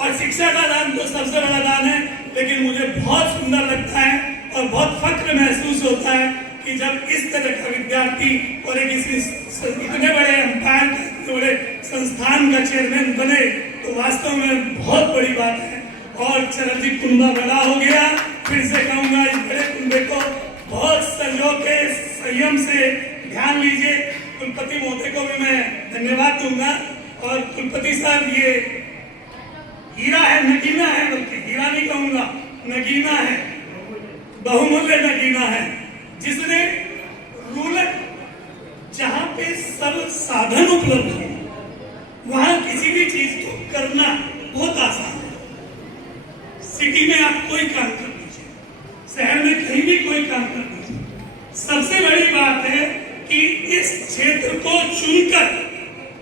और शिक्षा का दान तो सबसे बड़ा दान है, लेकिन मुझे बहुत सुंदर लगता है और बहुत फक्र महसूस होता है कि जब इस तरह का विद्यार्थी और एक इतने बड़े एम्पायर, बड़े संस्थान का चेयरमैन बने, तो वास्तव में बहुत बड़ी बात है। और चरक जी, कुंभा बड़ा हो गया, फिर से कहूंगा इस बड़े कुंभे को बहुत सहयोग के, संयम से ध्यान लीजिए। कुलपति महोदय को भी मैं धन्यवाद दूंगा। और कुलपति साहब, ये हीरा है, नगीना है, बल्कि हीरा नहीं कहूंगा, नगीना है, बहुमूल्य नगीना है, जिसने रूरल, जहां पे सब साधन उपलब्ध है, वहां किसी भी चीज को करना बहुत आसान है। सिटी में आप कोई काम कर लीजिए, शहर में कहीं भी कोई काम कर लीजिए, सबसे बड़ी बात है कि इस क्षेत्र को चुनकर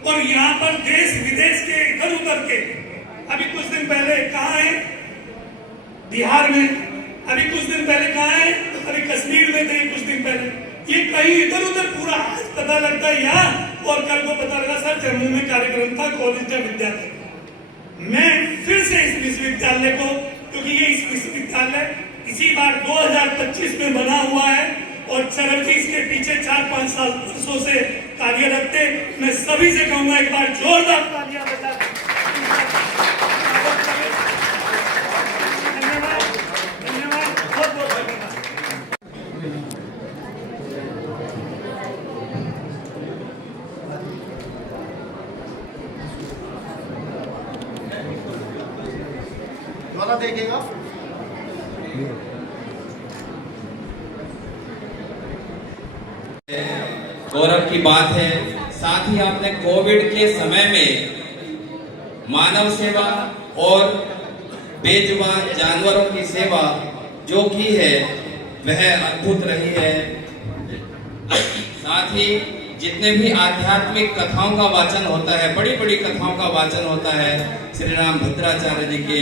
और यहाँ पर देश विदेश के इधर उधर के, अभी कुछ दिन पहले कहाँ है, बिहार में, अभी कुछ दिन पहले कहाँ है, अभी कश्मीर में थे कुछ दिन पहले, ये कहीं इधर उधर पूरा आज पता लगता है यहाँ, और कल को पता लगा सर जम्मू में कार्यक्रम था कॉलेज या विद्यालय। मैं फिर से इस विश्वविद्यालय को, क्योंकि ये इस विश्वविद्यालय इसी बार 2025 में बना हुआ है और चरक जी इसके पीछे 4-5 साल वर्षों से कार्यरत थे, मैं सभी से कहूंगा एक बार जोरदार तालियां बजा। देखिएगा, गौरव की बात है। साथ ही आपने कोविड के समय में मानव सेवा और बेजुबान जानवरों की सेवा जो की है वह अद्भुत रही है। साथ ही जितने भी आध्यात्मिक कथाओं का वाचन होता है, बड़ी बड़ी कथाओं का वाचन होता है श्री राम भद्राचार्य जी के,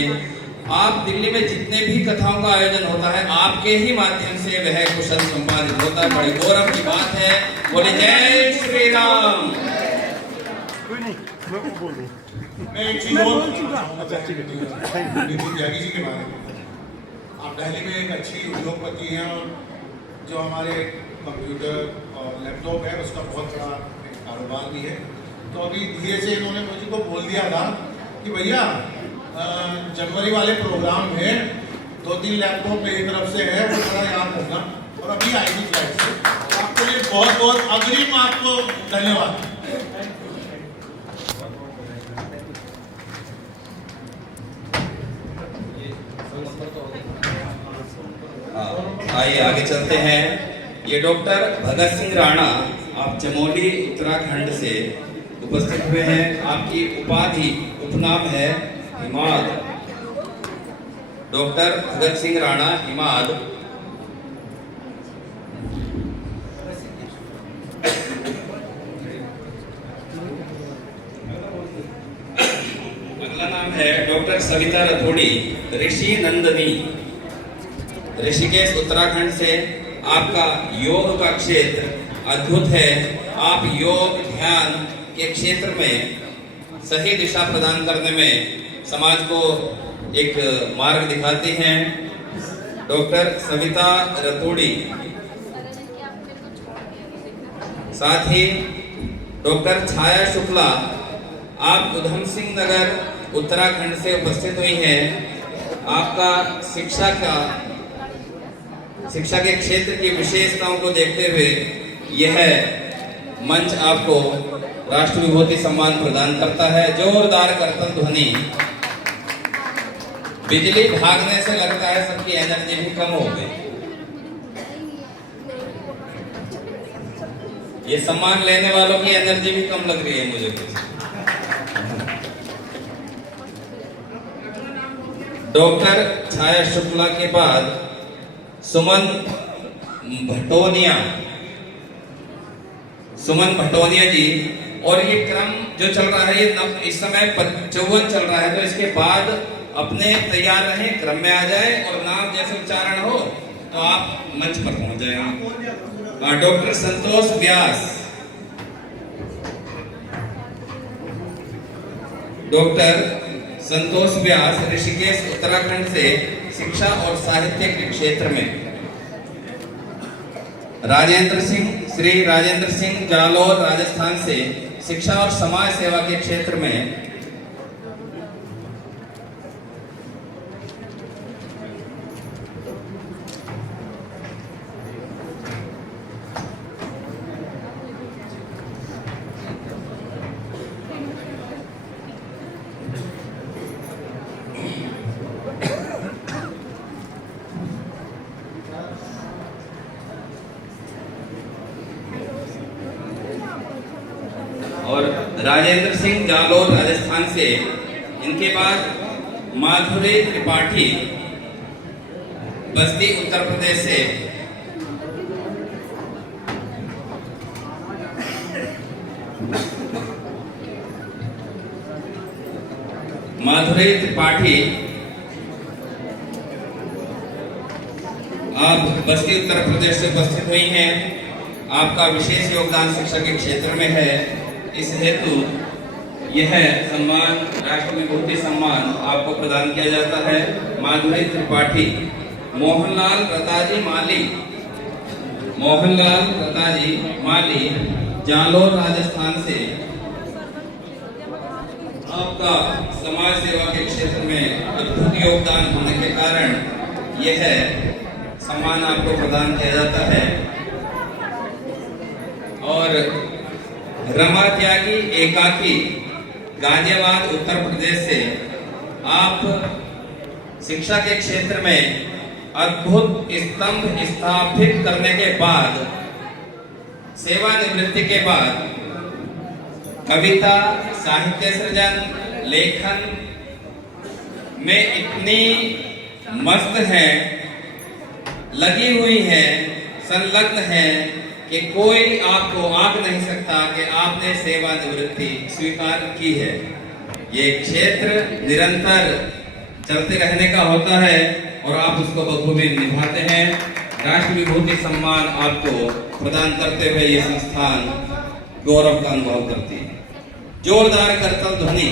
आप दिल्ली में जितने भी कथाओं का आयोजन होता है आपके ही माध्यम से वह कुशल संपादित होता है। बड़ी गौरव की बात है। बोले जय श्री राम। मैं एक चीज और त्यागी जी के बारे में, आप दिल्ली में एक अच्छी उद्योगपति हैं और जो हमारे कंप्यूटर और लैपटॉप है उसका बहुत बड़ा कारोबार भी है। तो अभी धीरे से इन्होंने मुझे को बोल दिया था कि भैया जनवरी वाले प्रोग्राम में 2-3 लैपटॉप मेरी तरफ से है, वो थोड़ा याद रखना। और और अभी आएगी फ्लाइट से। आपके लिए बहुत बहुत अग्रिम आपको धन्यवाद। आइए आगे चलते हैं। ये डॉक्टर भगत सिंह राणा, आप चमोली उत्तराखंड से उपस्थित हुए हैं। आपकी उपाधि उपनाम है हिमाद। डॉक्टर भगत सिंह राणा हिमाद। अगला नाम है डॉक्टर सविता रथोड़ी, ऋषि नंदनी, ऋषिकेश उत्तराखंड से। आपका योग का क्षेत्र अद्भुत है। आप योग ध्यान के क्षेत्र में सही दिशा प्रदान करने में समाज को एक मार्ग दिखाती हैं। डॉक्टर सविता रतोड़ी। साथ ही डॉक्टर छाया शुक्ला, आप उधम सिंह नगर उत्तराखंड से उपस्थित हुई हैं। आपका शिक्षा के क्षेत्र की विशेषताओं को देखते हुए यह मंच आपको राष्ट्र विभूति सम्मान प्रदान करता है। जोरदार करतल ध्वनि। बिजली भागने से लगता है सबकी एनर्जी भी कम हो गई। ये सम्मान लेने वालों की एनर्जी भी कम लग रही है मुझे कुछ। डॉक्टर छाया शुक्ला के बाद सुमन भटोनिया जी। और ये क्रम जो चल रहा है, ये इस समय 54 चल रहा है, तो इसके बाद अपने तैयार रहें, क्रम में आ जाए और नाम जैसे उच्चारण हो तो आप मंच पर पहुंच जाएंगे। डॉक्टर संतोष व्यास। डॉक्टर संतोष व्यास, ऋषिकेश उत्तराखंड से, शिक्षा और साहित्य के क्षेत्र में। राजेंद्र सिंह, श्री राजेंद्र सिंह, जालोर राजस्थान से, शिक्षा और समाज सेवा के क्षेत्र में। और राजेंद्र सिंह, जालोर राजस्थान से। इनके बाद माधुरी त्रिपाठी, बस्ती उत्तर प्रदेश से। माधुरी त्रिपाठी, आप बस्ती उत्तर प्रदेश से उपस्थित हुई हैं। आपका विशेष योगदान शिक्षा के क्षेत्र में है। इस हेतु यह सम्मान, राष्ट्र विभूति सम्मान आपको प्रदान किया जाता है। माधुरी त्रिपाठी। मोहनलाल रताजी माली, मोहनलाल रताजी माली, जालोर राजस्थान से। आपका समाज सेवा के क्षेत्र में अद्भुत योगदान होने के कारण यह सम्मान आपको प्रदान किया जाता है। और रमा त्यागी एकाकी, गाजियाबाद उत्तर प्रदेश से। आप शिक्षा के क्षेत्र में अद्भुत स्तंभ स्थापित करने के बाद, सेवानिवृत्ति के बाद कविता, साहित्य सृजन, लेखन में इतनी मस्त हैं, लगी हुई हैं, संलग्न हैं कि कोई आपको आंक नहीं सकता कि आपने सेवानिवृत्ति स्वीकार की है। ये क्षेत्र निरंतर चलते रहने का होता है और आप उसको बखूबी निभाते हैं। राष्ट्र विभूति सम्मान आपको प्रदान करते हुए ये संस्थान गौरव का अनुभव करती है। जोरदार करतल ध्वनि।